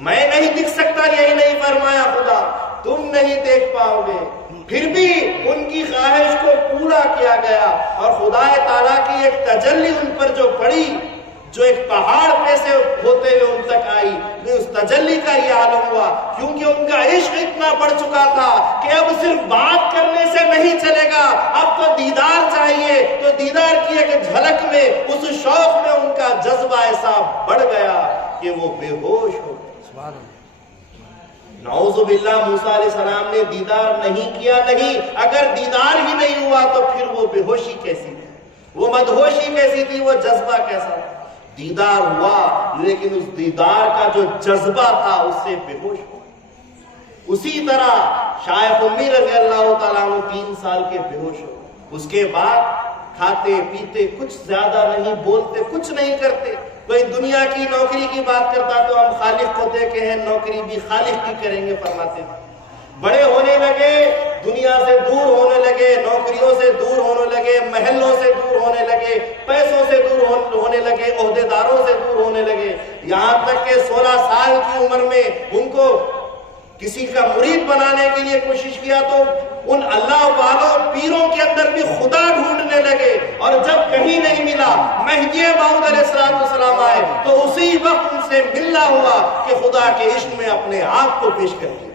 میں نہیں دکھ سکتا, یہی نہیں فرمایا خدا, تم نہیں دیکھ پاؤ گے. پھر بھی ان کی خواہش کو پورا کیا گیا اور خدا تعالیٰ کی ایک تجلی ان پر جو پڑی, جو ایک پہاڑ پہ سے ہوتے ہوئے ان تک آئی, اس تجلی کا یہ عالم ہوا. کیونکہ ان کا عشق اتنا بڑھ چکا تھا کہ اب صرف بات کرنے سے نہیں چلے گا, اب تو دیدار چاہیے. تو دیدار کی ایک جھلک میں, اس شوق میں ان کا ایسا بڑھ گیا کہ وہ بے ہوش ہو گئے۔ سبحان اللہ۔ نعوذ باللہ موسیٰ علیہ السلام نے دیدار نہیں کیا، نہیں، اگر دیدار ہی نہیں ہوا تو پھر وہ بے ہوشی کیسی تھی، وہ مدہوشی کیسی تھی، وہ جذبہ کیسا تھا؟ دیدار ہوا لیکن اس دیدار کا جو جذبہ تھا اس سے بے ہوش ہو۔ اسی طرح شیخ امی رضی اللہ تعالیٰ عنہ 3 سال کے بے ہوش ہو، اس کے بعد کھاتے پیتے کچھ زیادہ نہیں، بولتے کچھ نہیں کرتے۔ کوئی دنیا کی نوکری کی بات کرتا تو ہم خالق کو دیکھے ہیں، نوکری بھی خالق کی کریں گے فرماتے ہیں۔ بڑے ہونے لگے، دنیا سے دور ہونے لگے، نوکریوں سے دور ہونے لگے، محلوں سے دور ہونے لگے، پیسوں سے دور ہونے لگے، عہدیداروں سے دور ہونے لگے، یہاں تک کہ 16 سال کی عمر میں ان کو کسی کا مرید بنانے کے لیے کوشش کیا تو ان اللہ والوں پیروں کے اندر بھی خدا ڈھونڈنے لگے، اور جب کہیں نہیں ملا مہدی موعود علیہ السلام آئے تو اسی وقت ان سے ملنا ہوا کہ خدا کے عشق میں اپنے آپ کو پیش کر دیا،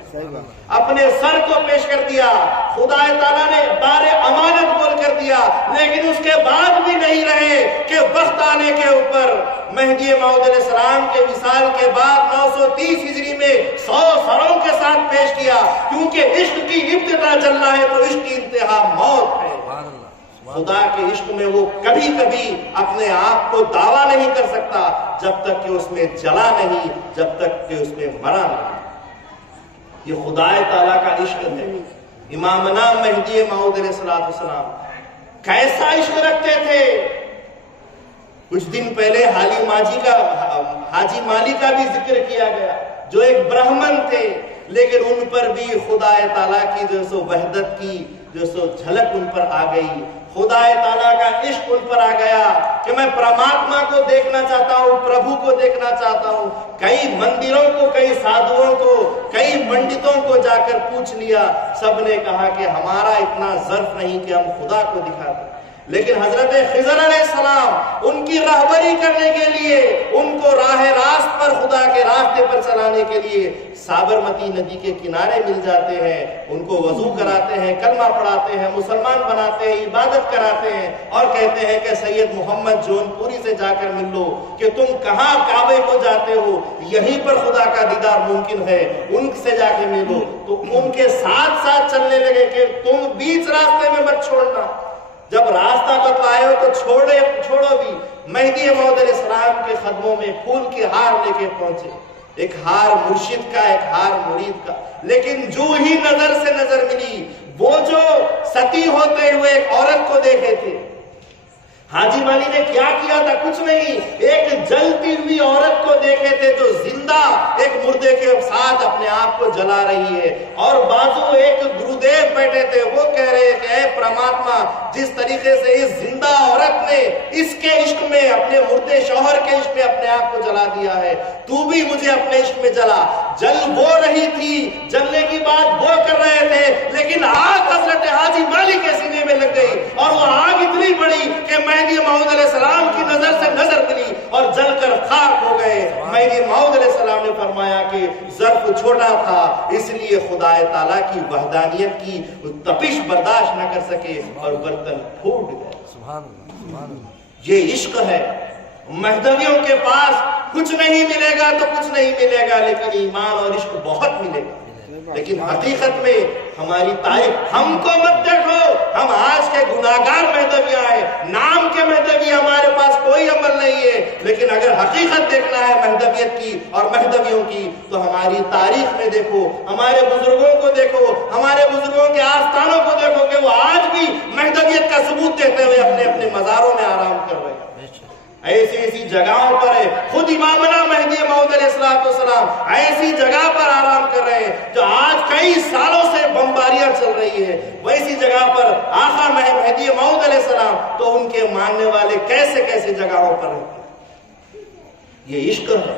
اپنے سر کو پیش کر دیا، خدا تعالیٰ نے دار امانت بول کر دیا۔ لیکن اس کے بعد بھی نہیں رہے کہ وقت آنے کے اوپر مہدی موعود علیہ السلام کے وصال کے بعد 930 ہجری میں 100 سروں کے ساتھ پیش کیا، کیونکہ عشق کی ابتدا چلنا ہے تو عشق کی انتہا موت ہے۔ خدا کے عشق میں وہ کبھی کبھی اپنے آپ کو دعویٰ نہیں کر سکتا جب تک کہ اس میں جلا نہیں، جب تک کہ اس میں مرا نہیں۔ یہ خدا تعالیٰ کا عشق ہے۔ امامنا مہدی موعود علیہ السلام کیسا عشق رکھتے تھے؟ کچھ دن پہلے حاجی مالی کا بھی ذکر کیا گیا، جو ایک برہمن تھے، لیکن ان پر بھی خدا تعالیٰ کی جو سو وحدت کی جو سو جھلک ان پر آ گئی، خدا تعالیٰ کا عشق ان پر آ گیا کہ میں پرماتما کو دیکھنا چاہتا ہوں، پربھو کو دیکھنا چاہتا ہوں۔ کئی مندروں کو، کئی سادھوؤں کو، کئی پنڈتوں کو جا کر پوچھ لیا، سب نے کہا کہ ہمارا اتنا ظرف نہیں کہ ہم خدا کو دکھا دیں۔ لیکن حضرت خضر علیہ السلام ان کی رہبری کرنے کے لیے، ان کو راہ راست پر، خدا کے راستے پر چلانے کے لیے سابرمتی ندی کے کنارے مل جاتے ہیں، ان کو وضو کراتے ہیں، کلمہ پڑھاتے ہیں، مسلمان بناتے ہیں، عبادت کراتے ہیں، اور کہتے ہیں کہ سید محمد جون پوری سے جا کر مل لو کہ تم کہاں کعبے کو جاتے ہو، یہیں پر خدا کا دیدار ممکن ہے، ان سے جا کے ملو۔ تو ان کے ساتھ ساتھ چلنے لگے کہ تم بیچ راستے میں مت چھوڑنا، جب راستہ بتلائے ہو تو چھوڑو بھی۔ مہدی موعود علیہ السلام کے قدموں میں پھول کے ہار لے کے پہنچے، ایک ہار مرشد کا، ایک ہار مرید کا، لیکن جو ہی نظر سے نظر ملی، وہ جو ستی ہوتے ہوئے ایک عورت کو دیکھے تھے، حاجی مالی نے کیا کیا تھا؟ کچھ نہیں، ایک جلتی ہوئی عورت کو دیکھے تھے جو زندہ ایک مردے کے ساتھ اپنے آپ کو جلا رہی ہے، اور بازو ایک گرودیو بیٹھے تھے، وہ کہہ رہے کہ اے پرماتما، جس طریقے سے اس زندہ عورت نے اس کے عشق میں، اپنے مردے شوہر کے عشق میں اپنے آپ کو جلا دیا ہے، تو بھی مجھے اپنے عشق میں جلا۔ جل وہ رہی تھی، جلنے کی بات وہ کر رہے تھے، لیکن آگ حضرت حاجی مالی کے سینے میں لگ گئی، اور وہ آگ اتنی بڑی کہ مہدی موعود علیہ السلام کی نظر سے نظر ملی اور جل کر خاک ہو گئے۔ مہدی موعود علیہ السلام نے فرمایا کہ ظرف چھوٹا تھا، اس لیے خدا تعالیٰ کی وحدانیت کی تپش برداشت نہ کر سکے اور برتن پھوٹ گئے۔ سبحان اللہ، سبحان اللہ۔ یہ عشق ہے۔ مہدویوں کے پاس کچھ نہیں ملے گا تو کچھ نہیں ملے گا، لیکن ایمان اور عشق بہت ملے گا۔ لیکن حقیقت میں ہماری تعریف، ہم کو مت دیکھو، ہم آج کے گناہگار مہدوی ہیں، نام کے مہدوی، ہمارے پاس کوئی عمل نہیں ہے، لیکن اگر حقیقت دیکھنا ہے مہدویت کی اور مہدویوں کی تو ہماری تاریخ میں دیکھو، ہمارے بزرگوں کو دیکھو، ہمارے بزرگوں کے آستانوں کو دیکھو کہ وہ آج بھی مہدویت کا ثبوت دیتے ہوئے اپنے اپنے مزاروں میں آرام کر رہے ہیں۔ ایسی ایسی جگہوں پر ہے، خود امامنا مہدی موعود علیہ السلام ایسی جگہ پر آرام کر رہے ہیں جو آج کئی سالوں سے بمباریاں چل رہی ہے، ویسی جگہ پر آقا مہدی موعود علیہ السلام تو ان کے ماننے والے کیسے کیسے جگہوں پر ہیں۔ یہ عشق ہے،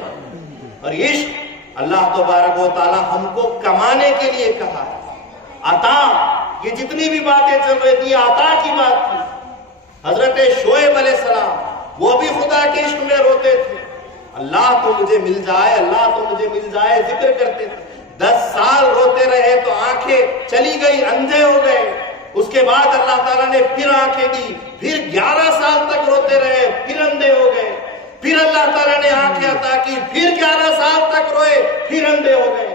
اور عشق اللہ تبارک و تعالی ہم کو کمانے کے لیے کہا ہے۔ عطا، یہ جتنی بھی باتیں چل رہی تھی عطا کی بات تھی۔ حضرت شعیب علیہ السلام وہ بھی خدا کے عشق میں روتے تھے، اللہ تو مجھے مل جائے، اللہ تو مجھے مل جائے، ذکر کرتے تھے۔ 10 سال روتے رہے تو آنکھیں چلی گئی، اندھے ہو گئے۔ اس کے بعد اللہ تعالیٰ نے پھر آنکھیں دی، پھر 11 سال تک روتے رہے، پھر اندھے ہو گئے۔ پھر اللہ تعالیٰ عطا کی، پھر 11 سال تک روئے، پھر اندھے ہو گئے۔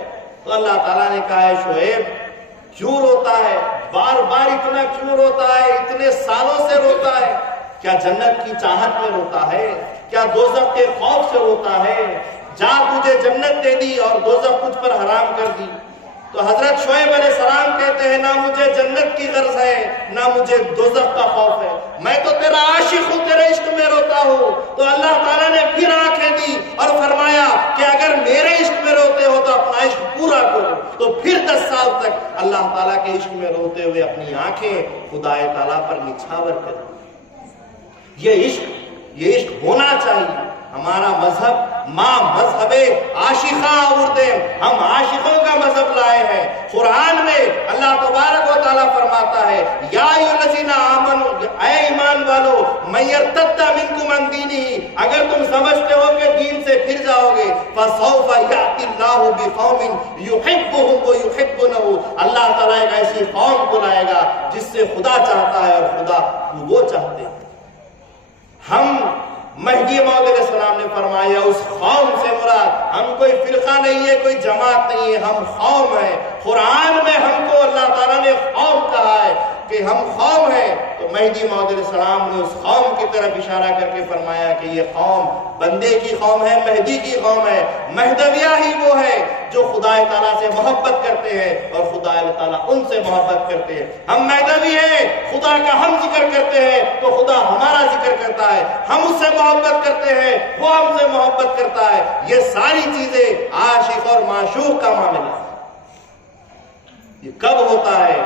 تو اللہ تعالیٰ نے کہا ہے شعیب کیوں روتا ہے، بار بار اتنا کیوں روتا ہے، اتنے سالوں سے روتا ہے؟ کیا جنت کی چاہت میں روتا ہے؟ کیا دوزخ کے خوف سے روتا ہے؟ جا تجھے جنت دے دی اور دوزخ تجھ پر حرام کر دی۔ تو حضرت شعیب علیہ السلام کہتے ہیں نہ مجھے جنت کی غرض ہے نہ مجھے دوزخ کا خوف ہے، میں تو تیرا عاشق ہوں، تیرے عشق میں روتا ہوں۔ تو اللہ تعالیٰ نے پھر آنکھیں دی اور فرمایا کہ اگر میرے عشق میں روتے ہو تو اپنا عشق پورا کرو۔ تو پھر 10 سال تک اللہ تعالیٰ کے عشق میں روتے ہوئے اپنی آنکھیں خدا تعالیٰ پر نچھاور کر دی۔ یہ عشق ہونا چاہیے۔ ہمارا مذہب ماں مذہب عاشقاں اردے، ہم عاشقوں کا مذہب لائے ہیں۔ قرآن میں اللہ تبارک و تعالیٰ فرماتا ہے یا ایھا آمنو، اے ایمان والو، من یرتد منکم عن دینہ، اگر تم سمجھتے ہو کہ دین سے پھر جاؤ گے، فسوف یأتی اللہ بقوم یحبہم ویحبونہ، اللہ تعالیٰ ایک ایسی قوم کو لائے گا جس سے خدا چاہتا ہے اور خدا وہ چاہتے ہیں۔ ہم مہدی موعود علیہ السلام نے فرمایا اس قوم سے مراد ہم کوئی فرقہ نہیں ہے، کوئی جماعت نہیں ہے، ہم قوم ہیں۔ قرآن میں ہم کو اللہ تعالیٰ نے قوم کہا ہے کہ ہم قوم ہیں، تو مہدی موعود علیہ السلام نے اس قوم کی طرف اشارہ کر کے فرمایا کہ یہ قوم بندے کی قوم ہے، مہدی کی قوم ہے۔ مہدویہ ہی وہ ہے جو خدا تعالیٰ سے محبت کرتے ہیں اور خدا تعالیٰ ان سے محبت کرتے ہیں۔ ہم مہدوی ہیں، خدا کا ہم ذکر کرتے ہیں تو خدا ہمارا ذکر کرتا ہے، ہم اس سے محبت کرتے ہیں وہ ہم سے محبت کرتا ہے۔ یہ ساری چیزیں عاشق اور معشوق کا معاملہ ہے۔ یہ کب ہوتا ہے؟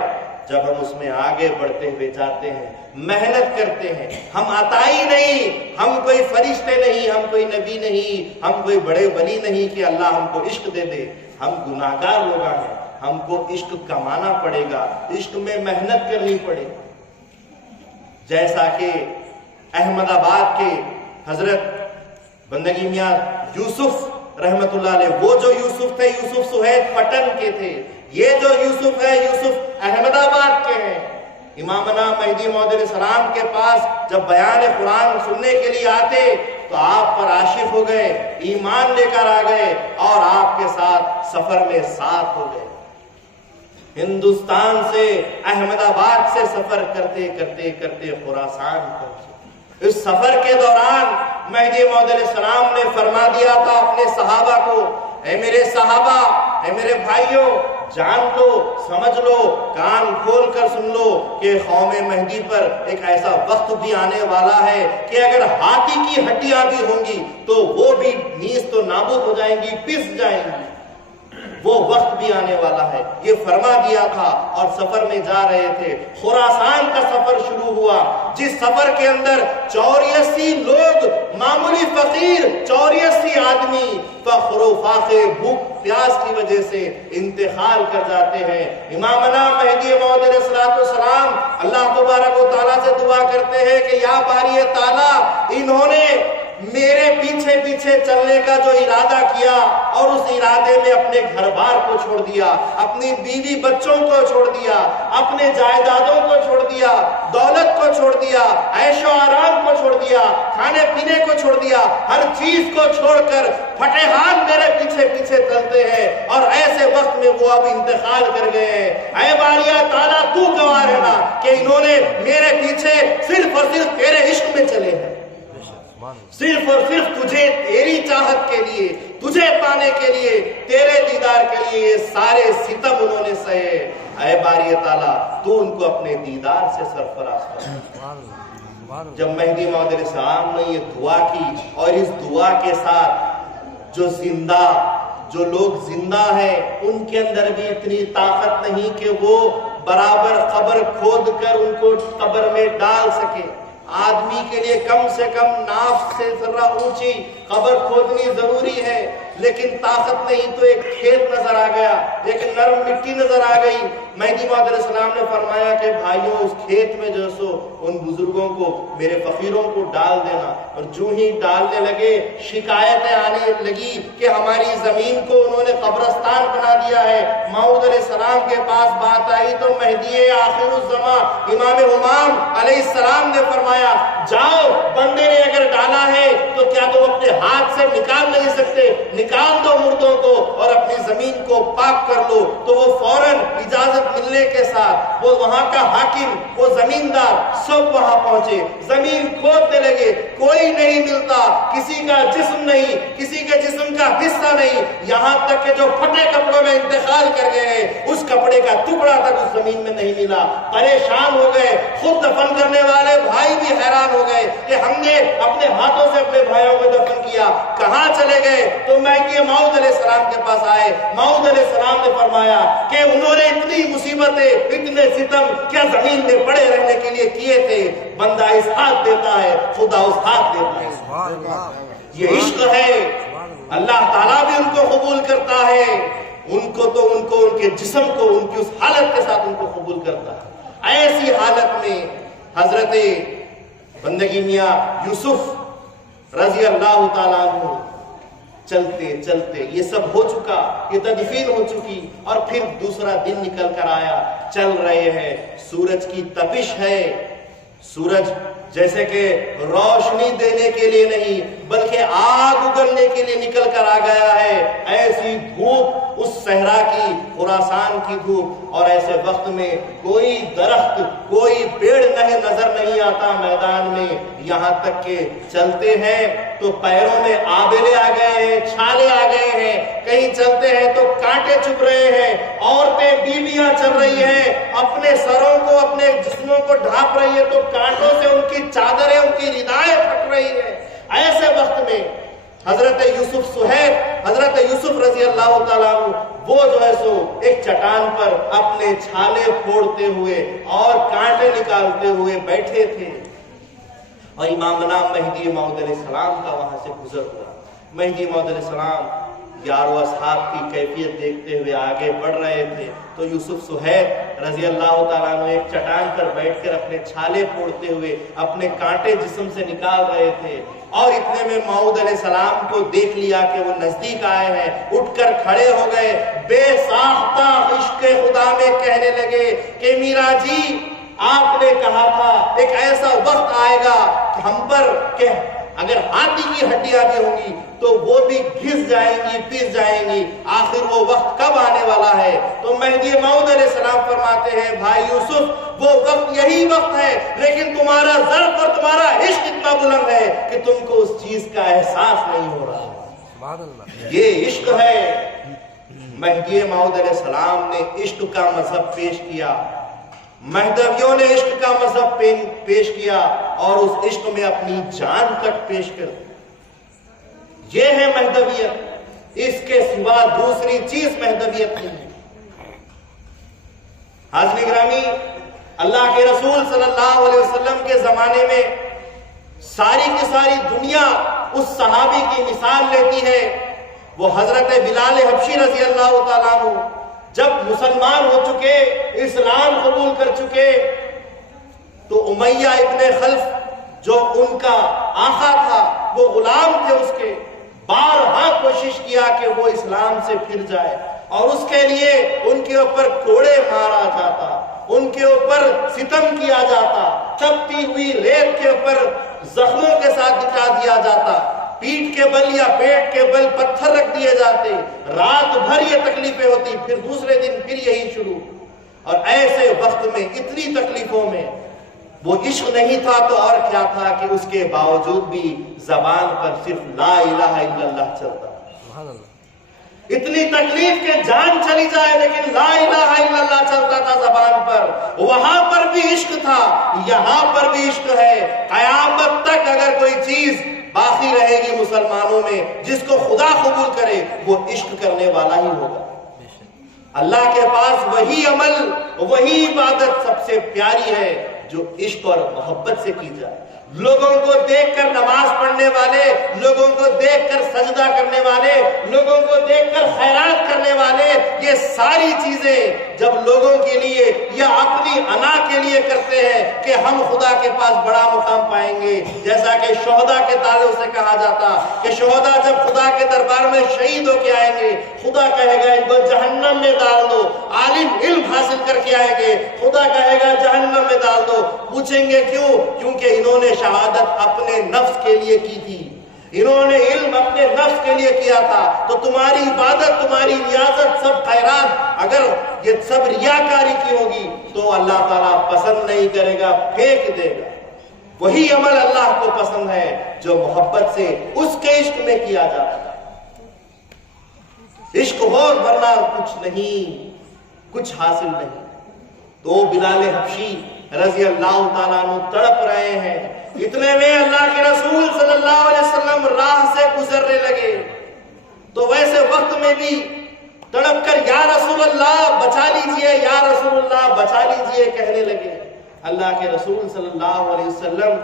جب ہم اس میں آگے بڑھتے ہوئے جاتے ہیں، محنت کرتے ہیں۔ ہم عطائی نہیں، ہم کوئی فرشتے نہیں، ہم کوئی نبی نہیں، ہم کوئی بڑے ولی نہیں کہ اللہ ہم کو عشق دے دے۔ ہم گناہگار لوگ ہیں، ہم کو عشق کمانا پڑے گا، عشق میں محنت کرنی پڑے گی۔ جیسا کہ احمد آباد کے حضرت بندگی میاں یوسف رحمت اللہ علیہ، وہ جو یوسف تھے یوسف سہیل پٹن کے تھے، یہ جو یوسف ہے یوسف احمد آباد کے ہیں۔ امامنا مہدی موعود علیہ السلام کے پاس جب بیان قرآن سننے کے لیے آتے تو آپ پر عاشق ہو گئے، ایمان لے کر آ گئے اور آپ کے ساتھ سفر میں ساتھ ہو گئے۔ ہندوستان سے احمد آباد سے سفر کرتے کرتے کرتے خراسان پہنچے۔ اس سفر کے دوران مہدی موعود علیہ السلام نے فرما دیا تھا اپنے صحابہ کو، اے میرے صحابہ، اے میرے بھائیوں، جان لو، سمجھ لو، کان کھول کر سن لو کہ قوم مہدی پر ایک ایسا وقت بھی آنے والا ہے کہ اگر ہاتھی کی ہڈیاں بھی ہوں گی تو وہ بھی نیز تو نابود ہو جائیں گی، پس جائیں گی۔ وہ وقت بھی آنے والا ہے، یہ فرما دیا تھا۔ اور سفر میں جا رہے تھے، خراسان کا سفر شروع ہوا، جس سفر کے اندر 84 لوگ، معمولی فقیر 84 آدمی فخر و فاقے، بھوک پیاس کی وجہ سے انتقال کر جاتے ہیں۔ امامنا مہدی موعود علیہ السلام اللہ تبارک و تعالیٰ سے دعا کرتے ہیں کہ یا باری تعالیٰ، انہوں نے میرے پیچھے پیچھے چلنے کا جو ارادہ کیا اور اس ارادے میں اپنے گھر بار کو چھوڑ دیا، اپنی بیوی بچوں کو چھوڑ دیا، اپنے جائیدادوں کو چھوڑ دیا، دولت کو چھوڑ دیا، عیش و آرام کو چھوڑ دیا، کھانے پینے کو چھوڑ دیا، ہر چیز کو چھوڑ کر پھٹے ہاتھ میرے پیچھے پیچھے چلتے ہیں اور ایسے وقت میں وہ اب انتقال کر گئے ہیں۔ اے باریہ تعالیٰ تو گواہ رہنا کہ انہوں نے میرے پیچھے صرف اور صرف تیرے عشق میں چلے ہیں، صرف اور صرف تجھے، تیری چاہت کے لیے، تجھے پانے کے لیے، تیرے دیدار کے لیے یہ سارے ستم انہوں نے سہے۔ اے باری تعالیٰ تو ان کو اپنے دیدار سے سرفراز کر۔ جب مہدی موعود علیہ السلام نے یہ دعا کی اور اس دعا کے ساتھ جو لوگ زندہ ہیں ان کے اندر بھی اتنی طاقت نہیں کہ وہ برابر قبر کھود کر ان کو قبر میں ڈال سکے۔ آدمی کے لیے کم سے کم ناف سے ذرا اونچی قبر کھودنی ضروری ہے، لیکن طاقت نہیں تو ایک کھیت نظر آ گیا، ایک نرم مٹی نظر آ گئی۔ مہدی موعود علیہ السلام نے فرمایا کہ بھائیوں اس کھیت میں جو سو ان بزرگوں کو، میرے فقیروں کو ڈال دینا۔ اور جو ہی ڈالنے لگے شکایتیں آنے لگی کہ ہماری زمین کو انہوں نے قبرستان بنا دیا ہے۔ موعود علیہ السلام کے پاس بات آئی تو مہدی آخر الزمان امام امام علیہ السلام نے فرمایا جاؤ، بندے نے اگر ڈالا ہے تو کیا تم اپنے اپنے ہاتھ سے نکال نہیں سکتے، نکال دو مردوں کو اور اپنی زمین کو پاک کر لو، تو وہ فوراً اجازت ملنے کے ساتھ وہ وہاں کا حاکم، وہ زمیندار سب وہاں پہنچے، زمین کھودنے لگے، کوئی نہیں ملتا، کسی کا جسم نہیں، کسی کے جسم کا حصہ نہیں، یہاں تک کہ جو پھٹے کپڑوں میں انتقال کر گئے ہیں اس کپڑے کا ٹکڑا تک اس زمین میں نہیں ملا۔ پریشان ہو گئے، خود دفن کرنے والے بھائی بھی حیران ہو گئے کہ ہم نے اپنے ہاتھوں سے اپنے بھائیوں کو دفن کیا، کہاں چلے گئے؟ تو مہدی موعود علیہ السلام کے پاس آئے، موعود علیہ السلام نے فرمایا کہ انہوں نے اتنی مصیبتیں، اتنے ستم کیا زمین میں پڑے رہنے کے لیے کیے تھے؟ بندہ اس ہاتھ دیتا ہے، خدا اس ہاتھ دیتا ہے۔ سبحان اللہ، یہ عشق ہے، اللہ تعالیٰ بھی ان کو قبول کرتا ہے، ان کو تو ان کے جسم کو ان کی اس حالت کے ساتھ ان کو قبول کرتا ہے۔ ایسی حالت میں حضرت بندگی میاں یوسف رضی اللہ تعالیٰ عنہ چلتے چلتے یہ سب ہو چکا، یہ تدفین ہو چکی، اور پھر دوسرا دن نکل کر آیا، چل رہے ہیں، سورج کی تپش ہے، سورج جیسے کہ روشنی دینے کے لیے نہیں بلکہ آگ اگلنے کے لیے نکل کر آ گیا ہے، ایسی دھوپ اس صحرا کی، خراسان کی دھوپ، اور ایسے وقت میں کوئی درخت، کوئی پیڑ نظر نہیں آتا میدان میں، یہاں تک کہ چلتے ہیں تو پیروں میں آبلے آ گئے ہیں، چھالے آ گئے ہیں، کہیں چلتے ہیں تو کانٹے چبھ رہے ہیں، عورتیں بیویاں چل رہی ہیں، اپنے سروں کو، اپنے جسموں کو ڈھانپ رہی ہے تو کانٹوں سے ان کی چادریں، ان کی ردائیں پھٹ رہی ہیں۔ ایسے وقت میں حضرت یوسف صہیب، حضرت یوسف رضی اللہ تعالیٰ عنہ وہ جو ہے سو ایک چٹان پر اپنے چھالے پھوڑتے ہوئے اور کانٹے نکالتے ہوئے بیٹھے تھے، اور امامنا مہدی موعود علیہ السلام کا وہاں سے گزر ہوا۔ مہدی موعود علیہ السلام یار و اصحاب کی کیفیت دیکھتے ہوئے آگے بڑھ رہے تھے، تو یوسف صہیب رضی اللہ تعالیٰ عنہ ایک چٹان پر بیٹھ کر اپنے چھالے پھوڑتے ہوئے اپنے کانٹے جسم سے نکال رہے تھے، اور اتنے میں موعود علیہ السلام کو دیکھ لیا کہ وہ نزدیک آئے ہیں، اٹھ کر کھڑے ہو گئے، بے ساختہ عشق خدا میں کہنے لگے کہ میرا جی، آپ نے کہا تھا ایک ایسا وقت آئے گا کہ ہم پر کہ اگر ہاتھی کی ہڈیاں بھی ہوں گی تو وہ بھی گھس جائیں گی، پس جائیں گی، آخر وہ وقت کب آنے والا ہے؟ تو مہدی موعود علیہ السلام فرماتے ہیں بھائی یوسف، وہ وقت یہی وقت ہے، لیکن تمہارا ظرف اور تمہارا عشق اتنا بلند ہے کہ تم کو اس چیز کا احساس نہیں ہو رہا۔ سبحان اللہ، یہ عشق ہے۔ مہدی موعود علیہ السلام نے عشق کا مذہب پیش کیا، مہدویوں نے عشق کا مذہب پیش کیا، اور اس عشق میں اپنی جان تک پیش کر دی۔ یہ ہے مہدویت، اس کے سوا دوسری چیز مہدویت نہیں ہے۔ حاضرین گرامی، اللہ کے رسول صلی اللہ علیہ وسلم کے زمانے میں ساری کی ساری دنیا اس صحابی کی مثال لیتی ہے، وہ حضرت بلال حبشی رضی اللہ تعالیٰ عنہ جب مسلمان ہو چکے، اسلام قبول کر چکے، تو امیہ ابن خلف جو ان کا آقا تھا، وہ غلام تھے اس کے، بارہا کوشش کیا کہ وہ اسلام سے پھر جائے، اور اس کے لیے ان کے اوپر کوڑے مارا جاتا، ان کے اوپر ستم کیا جاتا، تپتی ہوئی ریت کے اوپر زخموں کے ساتھ دکھا دیا جاتا، پیٹ کے بل یا پیٹ کے بل پتھر رکھ دیے جاتے، رات بھر یہ تکلیفیں ہوتی، پھر دوسرے دن پھر یہی شروع۔ اور ایسے وقت میں، اتنی تکلیفوں میں، وہ عشق نہیں تھا تو اور کیا تھا کہ اس کے باوجود بھی زبان پر صرف لا الہ الا اللہ چلتا۔ سبحان اللہ، اتنی تکلیف کہ جان چلی جائے لیکن لا الہ الا اللہ چلتا تھا زبان پر۔ وہاں پر بھی عشق تھا، یہاں پر بھی عشق ہے۔ قیامت تک اگر کوئی چیز باقی رہے گی مسلمانوں میں جس کو خدا قبول کرے، وہ عشق کرنے والا ہی ہوگا۔ اللہ کے پاس وہی عمل، وہی عبادت سب سے پیاری ہے جو عشق اور محبت سے کی جائے۔ لوگوں کو دیکھ کر نماز پڑھنے والے، لوگوں کو دیکھ کر سجدہ کرنے والے، لوگوں کو دیکھ کر خیرات کرنے والے، یہ ساری چیزیں جب لوگوں کے لیے یا اپنی انا کے لیے کرتے ہیں کہ ہم خدا کے پاس بڑا مقام پائیں گے، جیسا کہ شہداء کے تعلق سے کہا جاتا کہ شہداء جب خدا کے دربار میں شہید ہو کے آئیں گے، خدا کہے گا ان کو جہنم میں ڈال دو۔ عالم علم حاصل کر کے آئیں گے، خدا کہے گا جہنم میں ڈال دو۔ پوچھیں گے کیوں؟ کیونکہ انہوں نے شہادت اپنے نفس کے لیے کی تھی، انہوں نے علم اپنے نفس کے لیے کیا تھا، تو تمہاری عبادت، تمہاری ریاضت، سب خیرات اگر یہ سب ریاکاری کی ہوگی تو اللہ تعالیٰ پسند نہیں کرے گا، پھینک دے گا۔ وہی عمل اللہ کو پسند ہے جو محبت سے اس کے عشق میں کیا جاتا ہے۔ عشق ہو ورنہ کچھ نہیں، کچھ حاصل نہیں۔ تو بلال حبشی رضی اللہ تعالیٰ عنہ تڑپ رہے ہیں، اتنے میں اللہ کے رسول صلی اللہ علیہ وسلم راہ سے گزرنے لگے، تو ویسے وقت میں بھی تڑپ کر یا رسول اللہ بچا لیجئے، یا رسول اللہ بچا لیجئے کہنے لگے۔ اللہ کے رسول صلی اللہ علیہ وسلم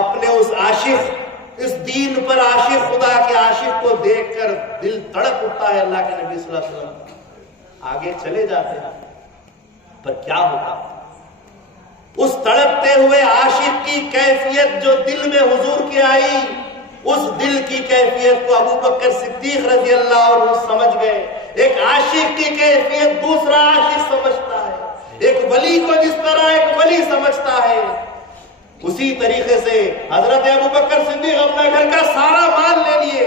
اپنے اس عاشق، اس دین پر عاشق، خدا کے عاشق کو دیکھ کر دل تڑپ اٹھتا ہے۔ اللہ کے نبی صلی اللہ علیہ وسلم آگے چلے جاتے ہیں، پر کیا ہوتا؟ اس تڑپتے ہوئے عاشق کی کیفیت جو دل میں حضور کی آئی، اس دل کی کیفیت کو ابو بکر صدیق رضی اللہ عنہ سمجھ گئے۔ ایک عاشق کی کیفیت دوسرا عاشق سمجھتا ہے، ایک ولی کو جس طرح ایک ولی سمجھتا ہے، اسی طریقے سے حضرت ابو بکر صدیق اپنے گھر کا سارا مال لے لیے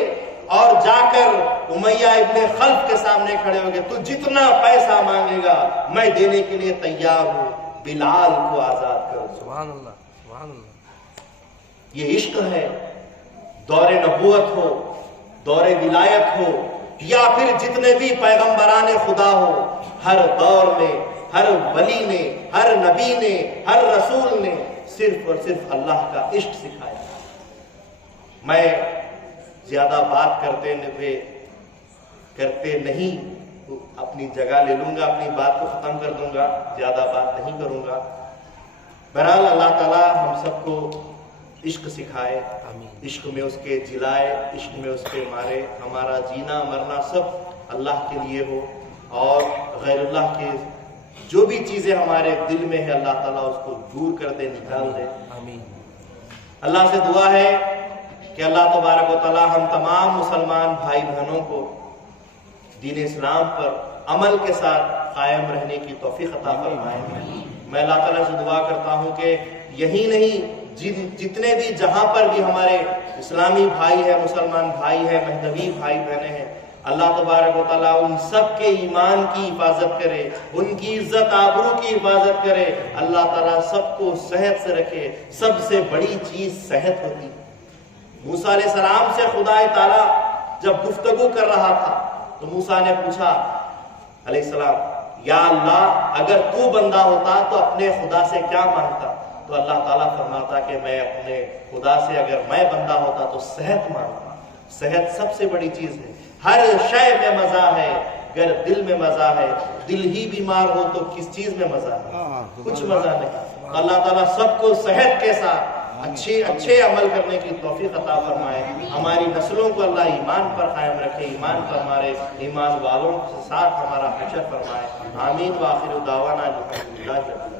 اور جا کر امیہ ابن خلف کے سامنے کھڑے ہو گئے، تو جتنا پیسہ مانگے گا میں دینے کے لیے تیار ہوں، بلال کو آزاد کرو۔ سبحان اللہ، سبحان اللہ۔ یہ عشق ہے، دور نبوت ہو، دور ولایت ہو، یا پھر جتنے بھی پیغمبران خدا ہو، ہر دور میں ہر ولی نے، ہر نبی نے، ہر رسول نے صرف اور صرف اللہ کا عشق سکھایا۔ میں زیادہ بات کرتے نہیں اپنی جگہ لے لوں گا، اپنی بات کو ختم کر دوں گا، زیادہ بات نہیں کروں گا۔ بہرحال اللہ تعالیٰ ہم سب کو عشق سکھائے، عشق میں اس کے جلائے، عشق میں اس کے مارے، ہمارا جینا مرنا سب اللہ کے لیے ہو، اور غیر اللہ کے جو بھی چیزیں ہمارے دل میں ہے اللہ تعالیٰ اس کو دور کر دے، نکال دے۔ آمین۔ اللہ سے دعا ہے کہ اللہ تبارک و تعالیٰ ہم تمام مسلمان بھائی بہنوں کو دین اسلام پر عمل کے ساتھ قائم رہنے کی توفیق عطا فرمائے۔ میں اللہ تعالیٰ سے دعا کرتا ہوں کہ یہی نہیں، جتنے بھی جہاں پر بھی ہمارے اسلامی بھائی ہیں، مسلمان بھائی ہیں، مہدوی بھائی بہنیں ہیں، اللہ تبارک و تعالیٰ ان سب کے ایمان کی حفاظت کرے، ان کی عزت آبرو کی حفاظت کرے۔ اللہ تعالیٰ سب کو صحت سے رکھے، سب سے بڑی چیز صحت ہوتی۔ موسیٰ علیہ السلام سے خدا تعالیٰ جب گفتگو کر رہا تھا تو موسیٰ نے پوچھا علیہ السلام، یا اللہ اگر تو بندہ ہوتا تو اپنے خدا سے کیا مانگتا؟ تو اللہ تعالیٰ فرماتا کہ میں اپنے خدا سے اگر میں بندہ ہوتا تو صحت مانگتا۔ صحت سب سے بڑی چیز ہے۔ ہر شے میں مزہ ہے، اگر دل میں مزہ ہے، دل ہی بیمار ہو تو کس چیز میں مزہ ہے؟ کچھ مزہ نہیں۔ اللہ تعالیٰ سب کو صحت کے ساتھ اچھے عمل کرنے کی توفیق عطا فرمائے۔ ہماری نسلوں کو اللہ ایمان پر قائم رکھے، ایمان پر ہمارے ایمان والوں کے ساتھ ہمارا حشر فرمائے۔ آمین۔ وآخر دعوانا الحمدللہ۔